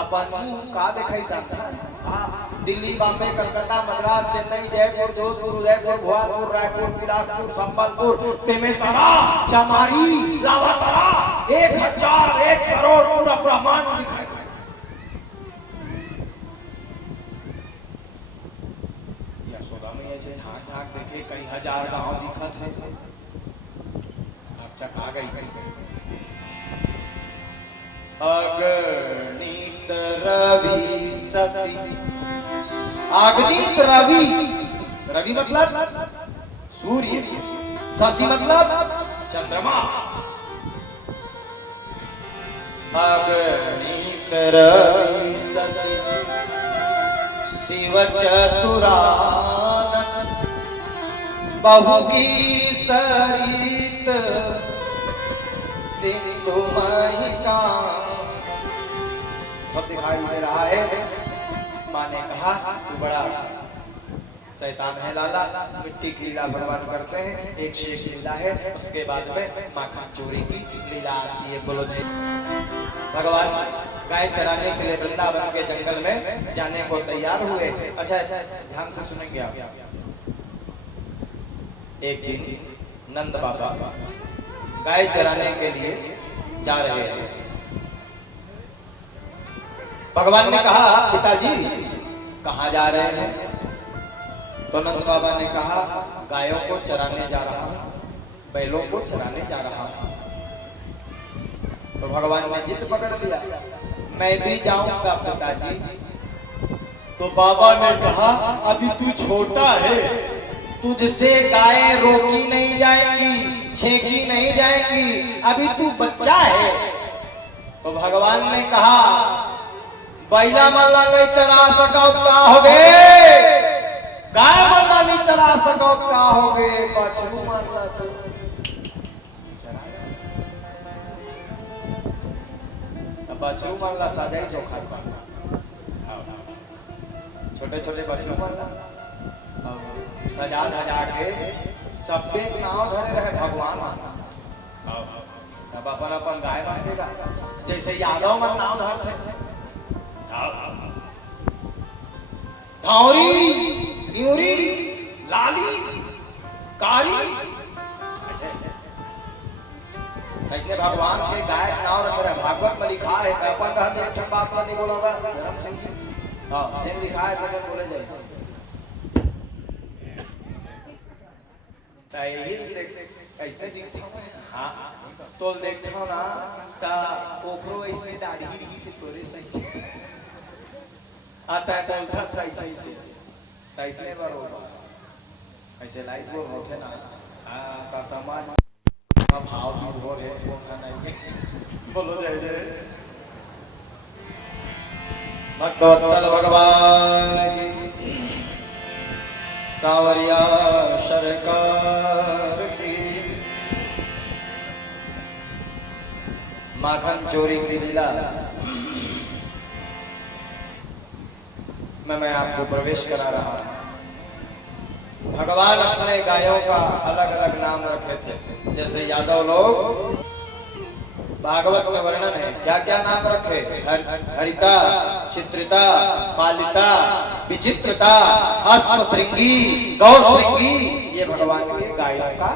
अपन मुंह का दिखाई सकता हां दिल्ली बॉम्बे कलकत्ता मद्रास चेन्नई जयपुर जोधपुर उदयपुर भोपाल रायपुर बिलासपुर संबलपुर बेमेतरा चमारी लावातरा 1000 1 करोड़ पूरा ब्रह्मांड दिखाई यशोदा में ऐसे झांक झांक देखे कई हजार गांव दिखत है चक आ गई अगणित रवि शशि अगणित रवि रवि मतलब सूर्य शशि मतलब चंद्रमा अगणित रवि शशि शिव चतुरानन बहुगीर सरित सिंधु महिका सब दिखाई दे रहा है। माँ ने कहा तू बड़ा शैतान है लाला मिट्टी की लीला भगवान करते हैं एक शेष लीला है उसके बाद में माखन चोरी की लीला आती है। बोलो जय भगवान गाय चराने के लिए वृंदावन के जंगल में जाने को तैयार हुए। अच्छा अच्छा ध्यान से सुनेंगे आप। एक दिन नंद बाबा गाय चराने के लिए जा रहे हैं। भगवान ने कहा पिताजी कहाँ जा रहे हैं? तो नंद बाबा ने कहा गायों को चराने जा रहा हूं, बैलों को चराने जा रहा हूं। तो भगवान ने जिद पकड़ लिया, मैं भी जाऊंगा पिताजी। तो बाबा ने कहा अभी तू छोटा है, तुझसे गायें रोकी नहीं जाएंगी, छेकी नहीं जाएंगी, अभी तू बच्चा है। तो भगवान ने कहा बैला मल्ला नहीं चला सको का हो गए, गाय मल्ला नहीं चला सको का हो गए, बछरू मल्ला तो बछरू मल्ला सजाई सोखा, छोटे छोटे बछरू मल्ला सजा धजा के सबके नाव धरे रहे भगवान। सब अपन अपन गाय बांटेगा, जैसे यादव मन नाव धरते धौरी न्यूरी लाली कारी, ऐसे भगवान के गाय नाव रख रहे। भागवत में लिखा है, अपन एक बात नहीं बोला धर्म सिंह जी, हाँ लिखा है तो बोले जाए ऐसे दिखते हाँ तो देखते हो ना ता ओकरो ऐसे दाढ़ी रही से तोरे सही आता है बोलता था ऐसे ऐसे बरोबर ऐसे लाइट वो होते ना का सामान का भाव भी हो रहे वो खाना नहीं बोलो जय जय भक्तवत्सल भगवान की सावरिया सरकार की माखन चोरी की लीला मैं आपको प्रवेश करा रहा हूं। भगवान अपने गायों का अलग अलग नाम रखे थे, जैसे यादव लोग भागवत में वर्णन है क्या क्या नाम रखे, हरिता, चित्रिता, पालिता, विचित्रता, अश्वशृंगी, गौश्रृंगी, ये भगवान के गायों का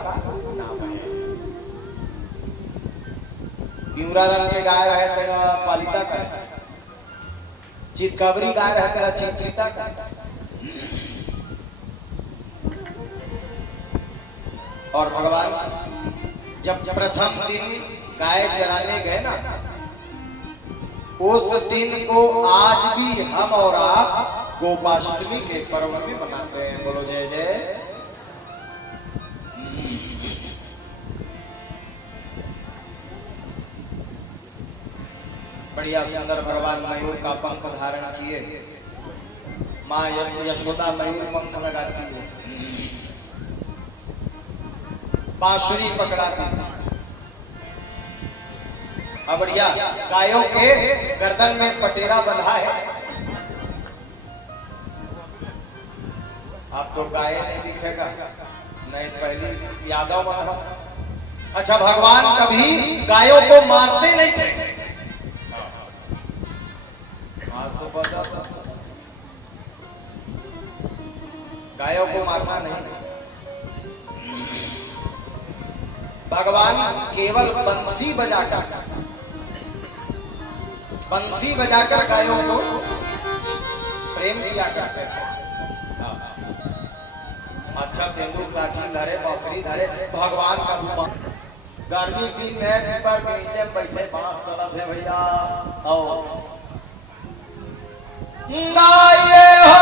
नाम है। ब्यूरा रंग के गाय रहे तेरा पालिता का, चितकबरी गाय रहे तेरा चित्रिता का। और भगवान जब प्रथम दिन गाय चराने गए ना, उस दिन को आज भी हम और आप गोपाष्टमी के पर्व में मनाते हैं। बोलो जय जय। बढ़िया सुंदर भगवान मयूर का पंख धारण किए, माँ यशोदा मयूर पंख लगाती है, बांसुरी पकड़ाती। अब बढ़िया गायों के गर्दन में पटेरा बंधा है। आप तो गाय नहीं दिखेगा, नहीं पहले यादव बंधा। अच्छा भगवान कभी गायों को मारते नहीं थे, तो गायों को मारना नहीं। भगवान केवल बंसी बजाकर गायों को प्रेम किया करते थे। अच्छा तेंदुल लाठी धरे, बांसुरी धरे, भगवान का रूप। गर्मी दिन में पेपर के नीचे बैठे बांस चलत है भैया। आओ गाये हो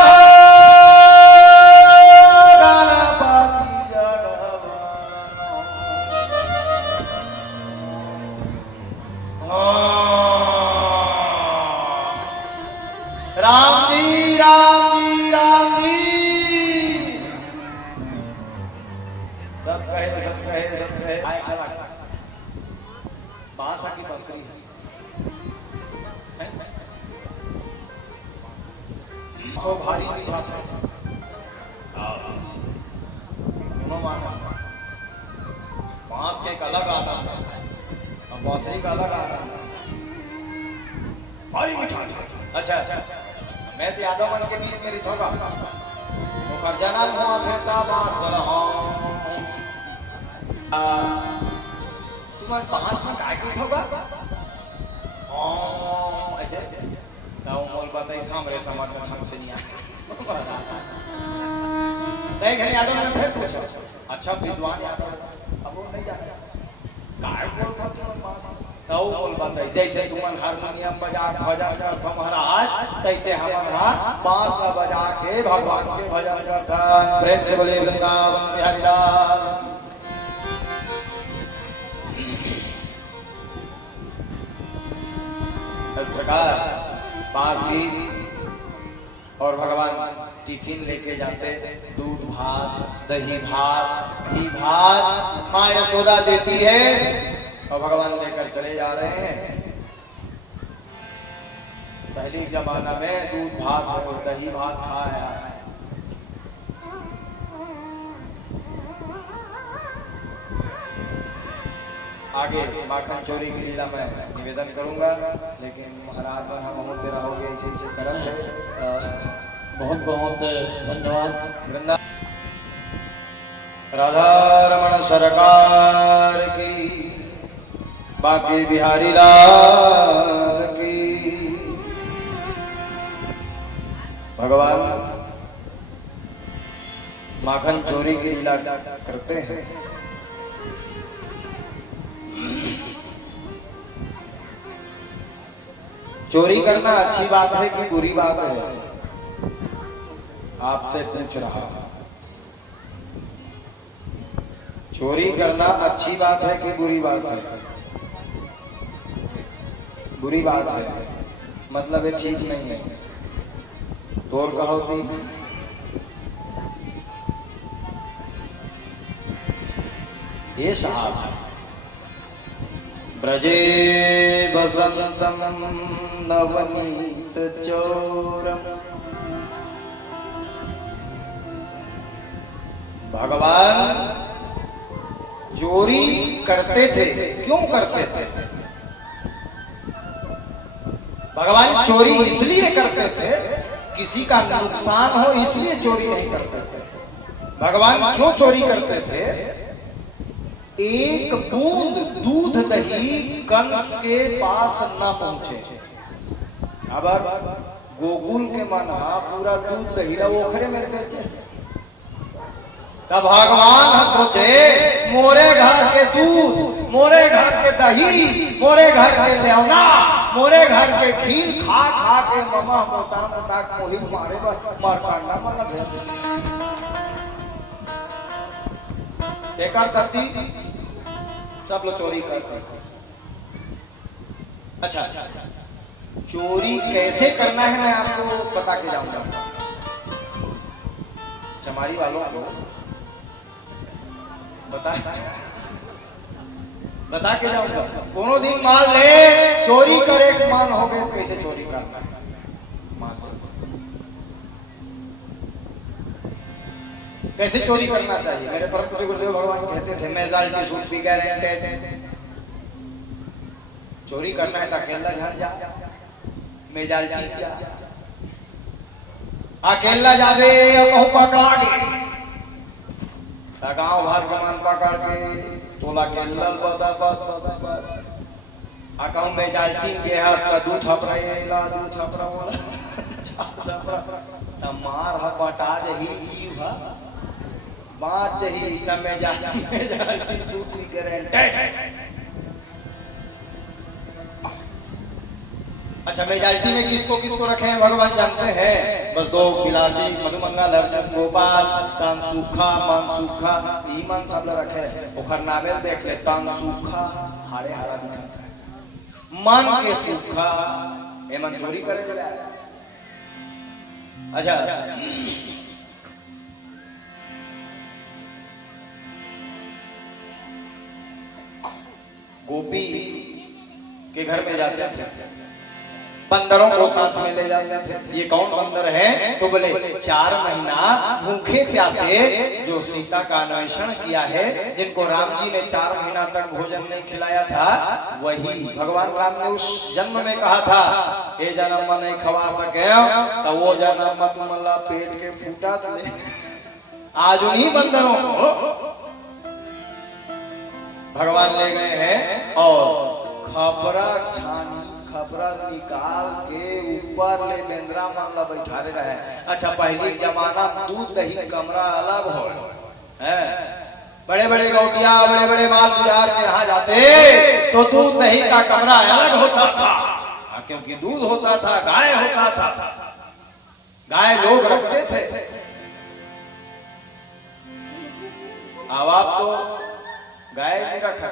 राम जी राम जी राम जी। सब कहे आए चला बांस की बंसुरी सो भारी मीठा था। बांस के एक अलग आता है और बांसुरी का अलग आता है, भारी मीठा। अच्छा मैं तो यादव मन के बीच में रिथोगा वो कर जाना हुआ थे तब तुम्हारे बांस में काय की होगा बात है हमरे समझ में ढंग से नहीं आया। नहीं घर यादव ने फिर पूछा अच्छा विद्वान यादव अब वो नहीं जाता काय बोल था तो बोल बात है जैसे तुमन हारमोनियम बजा भजन करत महाराज तैसे हमारा बांस का बजा के भगवान के भजन करता प्रेम से बोले वृंदावन बिहारी लाल। इस प्रकार बांसुरी और भगवान टिफिन लेके जाते दूध भात दही भात घी भात माँ यशोदा देती है और भगवान लेकर चले जा रहे हैं। पहले जमाना में दूध भात और दही भात खाया आगे माखन चोरी की लीला में निवेदन करूंगा लेकिन महाराज हम पे रहोगे इसी से करम है। बहुत बहुत धन्यवाद। वृंदा राधा रमण सरकार की बाकी बिहारी लाल की। भगवान माखन चोरी की लीला करते हैं। चोरी करना अच्छी बात है कि बुरी बात है आपसे पूछ रहा हूं। चोरी करना अच्छी बात है कि बुरी बात है? बुरी बात है मतलब ये ठीक नहीं है। तोर कहो थी ये साहब ब्रजे बसंतम नवनीत चोरम। भगवान चोरी करते थे, क्यों करते थे? भगवान चोरी इसलिए करते थे किसी का नुकसान हो इसलिए चोरी नहीं करते थे। भगवान क्यों चोरी करते थे? एक बूंद दूध दही कंस के पास न पहुंचे। अब गोकुल के मन पूरा दूध दही ओखरे में बेचे। तब भगवान सोचे मोरे घर के दूध, मोरे घर के दही, मोरे घर के लेवना, मोरे घर के खीर खा खा के ममा मोटा मोटा कोही मारे मारकांडा मारा भेज देकर छत्ती सब लोग चोरी करते। अच्छा चोरी कैसे करना है मैं आपको बता के जाऊंगा। चमारी वालों को बता के जाऊंगा। कोनो दिन मान ले चोरी करे मान हो गए कैसे चोरी करना मान कैसे चोरी करना चाहिए। मेरे परम पूज्य गुरुदेव भगवान कहते थे मेजॉरिटी शुड बी गारंटेड। चोरी करना है तो अकेला झड़ जा मेजॉरिटी क्या अकेला जावे कहूं पकड़ा गांव भर कमान पकड़ के तोला के लल बदा आ कहूं मेजॉरिटी के हाथ का दूध थपराएगा दूध थपरावला त मार ह बटा जही जीव ह बात जही त मेजॉरिटी शुड बी गारंटेड। अच्छा मेजॉरिटी में किसको किसको रखे हैं भगवान जानते हैं। बस दो विलासी मधुमंगल अर्जुन गोपाल तान सूखा मन सूखा ई मन सब रखे ओखर नावेल देख ले तान सूखा हारे हारा दिखा मन के सूखा ए मन चोरी करे ले। अच्छा गोपी के घर में जाते थे बंदरों को साथ में ले जाते थे। ये कौन बंदर है तो बोले 4 महीना भूखे प्यासे जो सीता का अन्वेषण किया है जिनको राम जी ने 4 महीना तक भोजन नहीं खिलाया था वही भगवान राम ने उस जन्म में कहा था ये जन्म में नहीं खवा सके तो वो जन्म में तुम्हारा पेट के फूटा था। आज उन्हीं बंदरों को भगवान ले गए हैं और खपरा छानी खबरा निकाल के ऊपर ले बेंद्रा मन ला बैठारे रहे। अच्छा पहले जमाना दूध दही कमरा अलग हो है, बड़े बड़े रोटियां बड़े बड़े माल बाजार के यहाँ जाते तो दूध दही का कमरा अलग होता था, क्योंकि दूध होता था, गाय होता था, गाय लोग रखते थे। अब आप तो गाय नहीं रखा,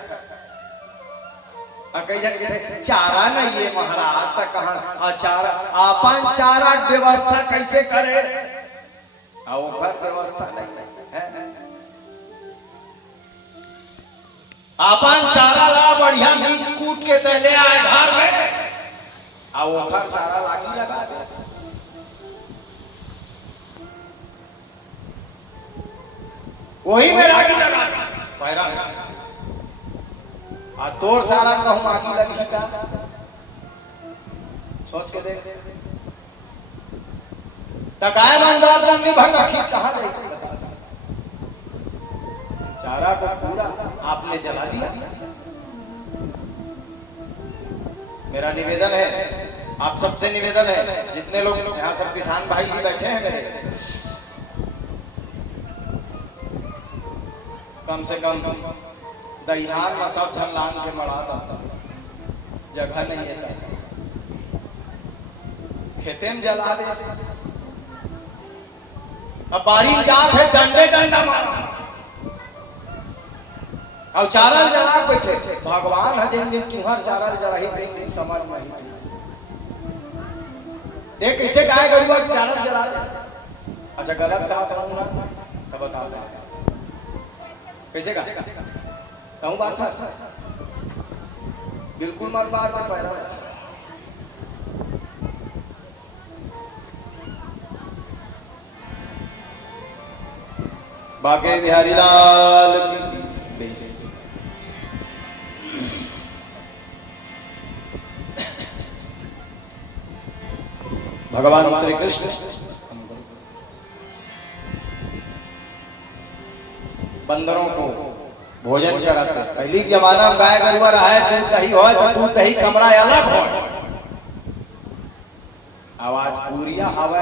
कई जगह चारा नहीं है महाराज तक कहा चारा अपन चारा व्यवस्था कैसे करे, घर व्यवस्था नहीं है। अपन चारा ला बढ़िया बीज कूट के तले आए घर में, घर चारा लागी लगा दे। वही में रागी लगा दे पैरा आ तोड़ चारा कहूं आगी लगी का, सोच के देख। गाय मंदार दंडी भंग रखी कहां गई, चारा को पूरा आपने जला दिया। मेरा निवेदन है, आप सबसे निवेदन है, जितने लोग यहाँ सब किसान भाई जी बैठे हैं मेरे, कम से कम दहिहान में सब धन लान के मड़ा था, जगह नहीं है, खेते में जला दे। अब बारी जात है डंडे डंडा मारा और चारा जला बैठे। भगवान है जिन दिन तुहर चारा जला ही दिन समझ में ही देख कैसे गाय गरुआ चारा जला दे। अच्छा गलत कहा कहूँ ना तो बता दे कैसे कहा कहूँ, बात था बिल्कुल मत बात में पैरा। बाके बिहारी लाल भगवान श्री कृष्ण बंदरों को भोजन कराते। पहली जमाना में गाय गरुआ रहा है, दूध दही हो तो दूध दही कमरा अलग हो, आवाज पूरिया हवा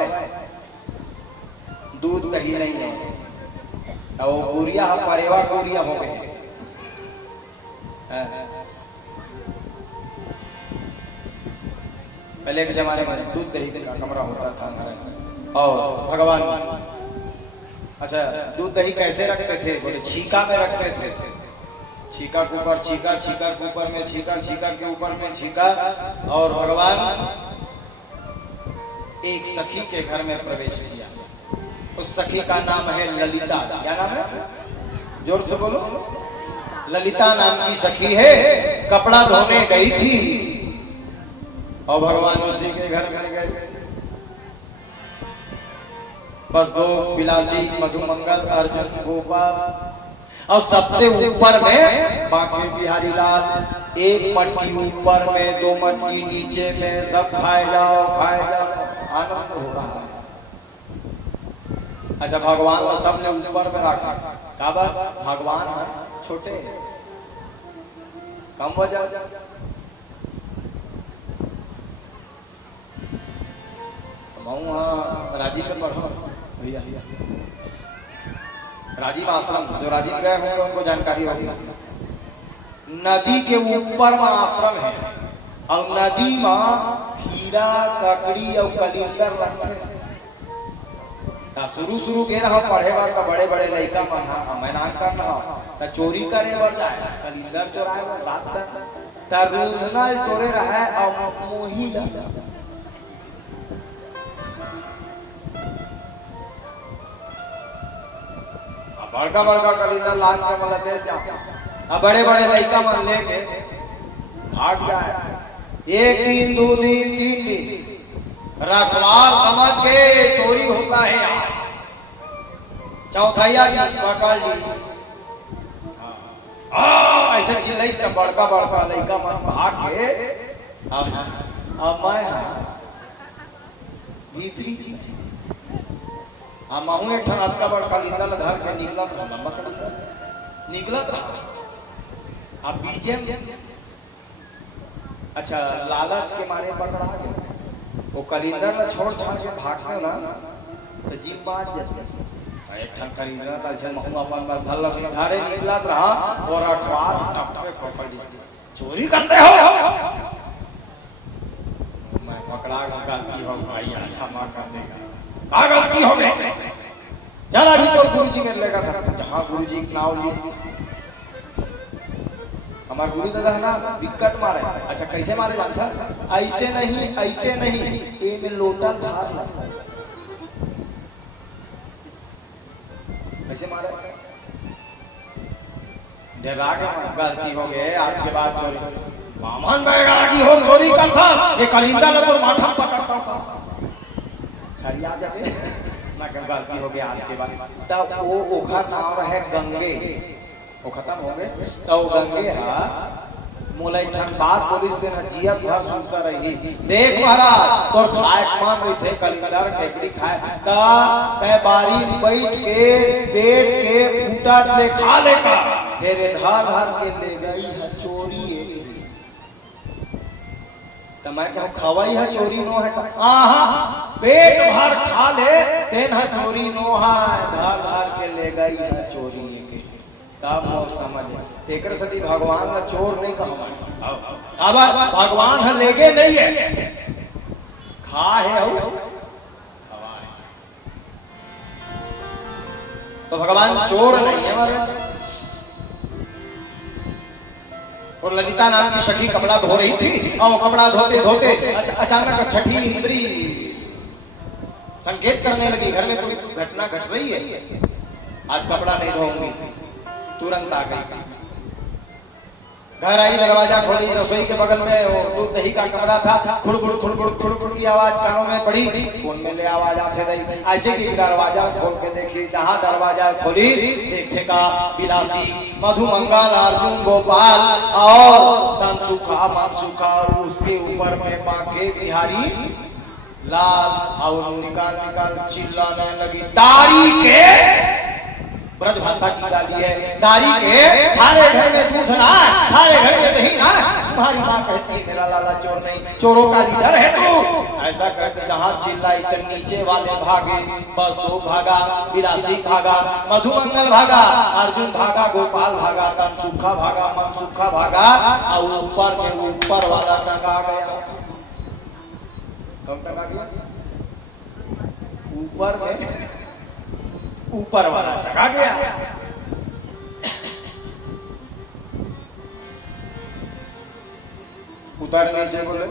दूध दही नहीं है, तो वो पूरिया परेवा पूरिया हो गए। पहले के जमाने में दूध दही का कमरा होता था हमारे। और भगवान अच्छा दूध दही कैसे रखते थे, बोले छीका में रखते थे, छीका के ऊपर छीका, छीका के ऊपर में छीका, छीका के ऊपर में छीका। और भगवान एक सखी के घर में प्रवेश किया, उस सखी का नाम है ललिता। क्या नाम है, जोर से बोलो। ललिता नाम की सखी है, कपड़ा धोने गई थी और भगवान उसी के घर गए। बस दो बिलासी मधुमंगल अर्जुन गोपाल और सबसे ऊपर में बाकी बिहारी लाल, एक मटकी ऊपर में, दो मटकी नीचे में, सब खाए जाओ आनंद हो रहा है। अच्छा भगवान को सबने ऊपर में रखा, काबा भगवान है छोटे कम वजह। राजीव पे पढ़ो भैया, राजीव आश्रम, जो राजीव गए होंगे उनको जानकारी होगी। नदी के ऊपर में आश्रम है और नदी में खीरा ककड़ी और कलिंदर रखते। शुरू के रहा पढ़े बार का बड़े बड़े लड़का मैदान करना तो चोरी करे बार जाए, कलिंदर चोराए बार रात तक रूधना टोरे रहा और मोही बड़का बड़का कलिंदर लाल के वाला दे जा, बड़े बड़े लड़का मन लेके भाग जाए। एक दिन, दो दिन, तीन दिन रखवार समझ के चोरी होता है, चौथाइया दिन पकड़ ली। ऐसे चिल्लाई तो बड़का बड़का लड़का मन भाग के अब मैं भीतरी चीज महू एक ठन अतका बड़का लिंदल धर के निकलत रहा, लंबा निकलत रहा। अब बीचे अच्छा लालच के मारे पकड़ा गए वो कलिंदर ला छोड़ छाड़ के भागते हो ना तो जीव बात जाते एक ठन कलिंदर ऐसे महू अपन बंधल लगे घरे निकलत रहा और अखबार चपटे पकड़ दी चोरी करते हो मैं पकड़ा गलती हो भाई अच्छा मां कर देगा गलती हो गई चल अभी तो गुरुजी कर लेगा था जहां गुरुजी नाव लिस्ट हमारे गुरु दादा है ना विकट मारे अच्छा कैसे मारे जानता ऐसे नहीं ये में लोटा धार लगता कैसे मारे डरा के गलती हो गए आज के बाद चोरी बामन बैरागी हो चोरी करता ये कलिंदा में तो माथा पकड़ता था छड़िया जाबे ना गलती हो गया आज के बाद तब वो ओखा नाम है गंगे वो खत्म हो गए तो गंगे हा मोला एक ठन बात बोलिस ते ना जिया घर सुनता रही देख महाराज तोर खाए मान रही थे कलिंदर केकड़ी खाए ता ते बारी बैठ के पेट के फूटा ले खा लेका फिर धार धार के ले गई है चोरी तो मैं कहूं खवाई है चोरी नो है आहा पेट भर खा ले तेन है चोरी नो है धार धार के ले गई है चोरी के तब मोर समझ तेकर सती भगवान ना चोर नहीं कहवा अब भगवान है लेगे नहीं है खा है हो तो भगवान चोर नहीं है हमारे और ललिता नाम की सखी कपड़ा धो रही थी और कपड़ा धोते धोते अचानक छठी इंद्री संकेत करने लगी घर में कोई घटना घट रही है आज कपड़ा नहीं धोऊंगी तुरंत आ गई घर आई दरवाजा खोली रसोई के बगल में वो दूध दही का कमरा था खुड़खुड़ की आवाज कानों में पड़ी फोन में ले आवाज आते गई ऐसे की दरवाजा खोल के देखी जहां दरवाजा खोली देखेगा बिलासी मधुमंगल अर्जुन गोपाल और तनसुखा मनसुखा और उसके ऊपर में बांके बिहारी लाल और निकाल चिल्लाने लगी दारी के ब्रज भाषा की गाली है दारी के थारे घर में दूध ना थारे घर में दही ना तुम्हारी माँ कहती है मेरा लाला चोर नहीं चोरों का लीडर है तू ऐसा कहकर जहाँ चिल्लाई तो नीचे वाले भागे बस दो भागा बिलासी भागा मधुमंगल भागा अर्जुन भागा गोपाल भागा तनसुखा भागा मनसुखा भागा और ऊपर में ऊपर वाला टंगा गया कब टंगा गया ऊपर में ऊपर वाला टका गया उतर नीचे बोले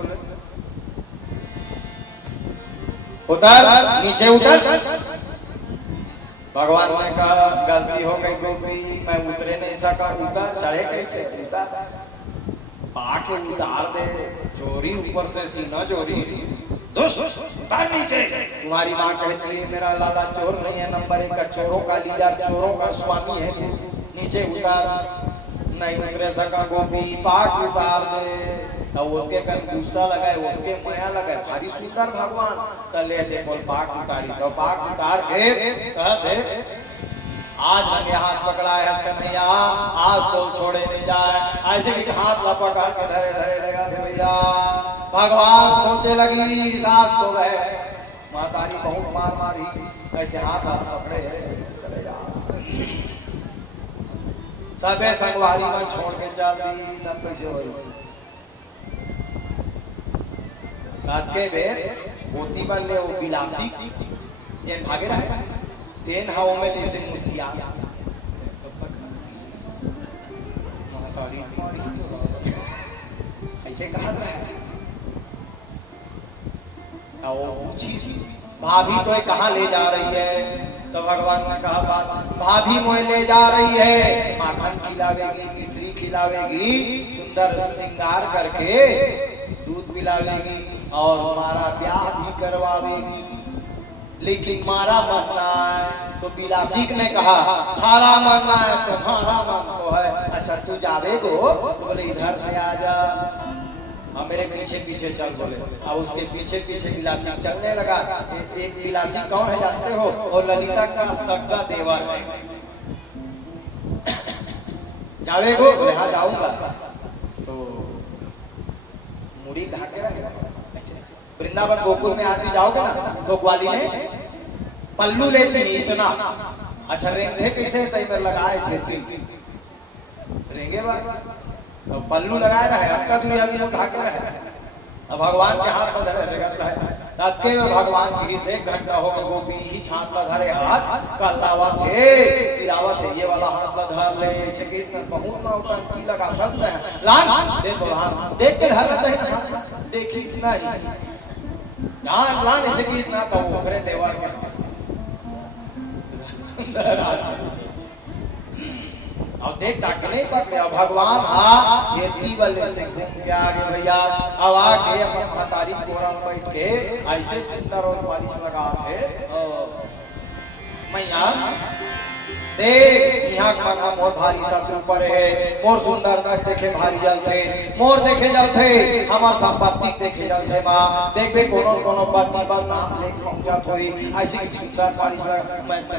उतर नीचे उतर भगवान ने कहा गलती हो गई गोपी मैं उतरे नहीं सका उतर चढ़े कैसे उतर पाके उतार दे चोरी ऊपर से सीना चोरी उतार नीचे तुम्हारी माँ कहती है मेरा लाला चोर नहीं है नंबर 1 का चोरों का लीडर चोरों का स्वामी है नीचे उतार नहीं उतरे सका गोपी पाक उतार दे और उनके कल गुस्सा लगाए उनके माया लगाए भारी सुंदर भगवान तले दे बोल पाक उतारी सब पाक उतार के कहते आज मैंने हाथ पकड़ा है कन्हैया आज तो छोड़े नहीं जाए ऐसे भी हाथ पकड़ के धरे धरे लगा थे भैया भगवान सोचे लगी सास तो गए मातारी बहुत मार मारी ऐसे हाथ पकड़े चले जा सबे संगवारी में छोड़ के चल दी सब कैसे हो रात के बेर मोती बल्ले वो बिलासी जेन भागे रहे तेन हाव में ले मुस्किया ऐसे कहा भाभी तो कहाँ ले जा रही है तो भगवान ने कहा भाभी मोए ले जा रही है माखन खिलावेगी मिश्री खिलावेगी सुंदर श्रृंगार करके दूध पिलावेगी और हमारा ब्याह भी करवावेगी लेकिन मारा मरना है तो बिलासी ने कहा हारा मरना है तुम्हारा मन तो है अच्छा तू जावे गो तो बोले इधर से आ जा हम मेरे पीछे पीछे चल बोले अब उसके पीछे पीछे बिलासी चलने लगा एक बिलासी कौन है जानते हो और ललिता का सगा देवर है जावे गो बोले हाँ जाऊंगा तो मुड़ी ढाके रहेगा ऐसे। वृंदावन गोकुल में आदमी जाओगे ना तो ग्वाली ने पल्लू लेती है इतना। अच्छा रेंगे कैसे सही पर लगाए छेत्री रेंगे बार तो पल्लू लगाए रहे अब का दुनिया में ढाके रहे। अब भगवान के हाथ में धरे रहे तत्के में भगवान की से घंटा हो गए गोपी ही छाछ पर धरे हाथ कल्लावा थे गिरावत है ये वाला हाथ पर धर ले छकीत बहुत ना ऊपर की लगा फंसते हैं लान देखो हां देख के धरना चाहिए ना देखी नहीं यार लान ऐसे की ना तो ओखरे देवा के और देख ताकने पर भगवान हाँ ये तीवले से घूम के आगे भैया अब आके अपने महतारी कोरा में बैठ के ऐसे सुंदर और पालिश लगा थे मैया देख यहाँ का नाम मोर भारी सब ऊपर है मोर सुंदर तक देखे भारी जल थे मोर देखे जल थे हमार संपत्ति देखे जल थे माँ देख बे कोनो पति बल नाम लेके पहुंचा थोई ऐसी सुंदर पालिश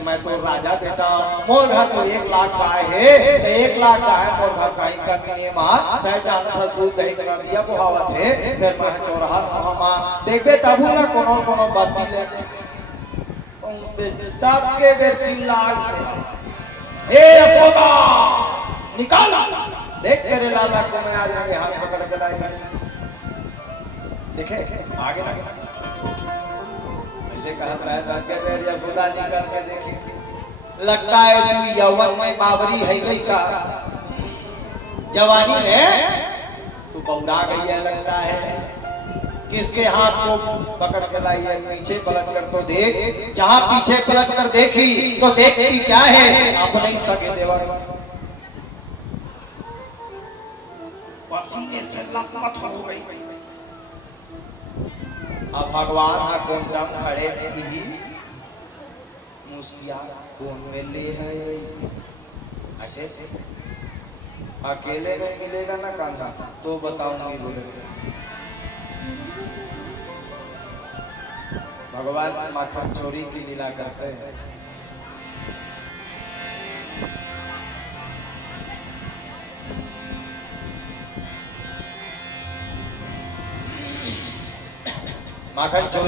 मैं तो राजा बेटा मोर घर तो 1 लाख गाय है 1 लाख गाय मोर घर का इनका किने माँ मैं जान था दूध दही करा दिया बुहावत है फिर मैं चौराहा माँ देख बे तबू ना कोनो पति ले तब के बेर चिल्लाए से ए यशोदा निकाल देख तेरे लाला को मैं आज रंगे हाथ पकड़ के लाएगा देखे आगे ना ऐसे कहा था कि मेरी यशोदा निकल के देखी लगता है तू यौवन में बावरी है गई का जवानी में तू बौरा गई है लगता है किसके हाथ को पकड़ के लाई है पीछे पलट कर तो देख जहां पीछे पलट कर देखी तो देखती क्या है अपने ही सगे देवर पसीने से लथपथ हो गई। अब भगवान हाँ कोन खड़े ही मुस्किया कौन में ले है ऐसे अकेले में मिलेगा ना कांधा तो बताऊंगी बोले भगवान माखन चोरी की लीला करते हैं। माखन चोरी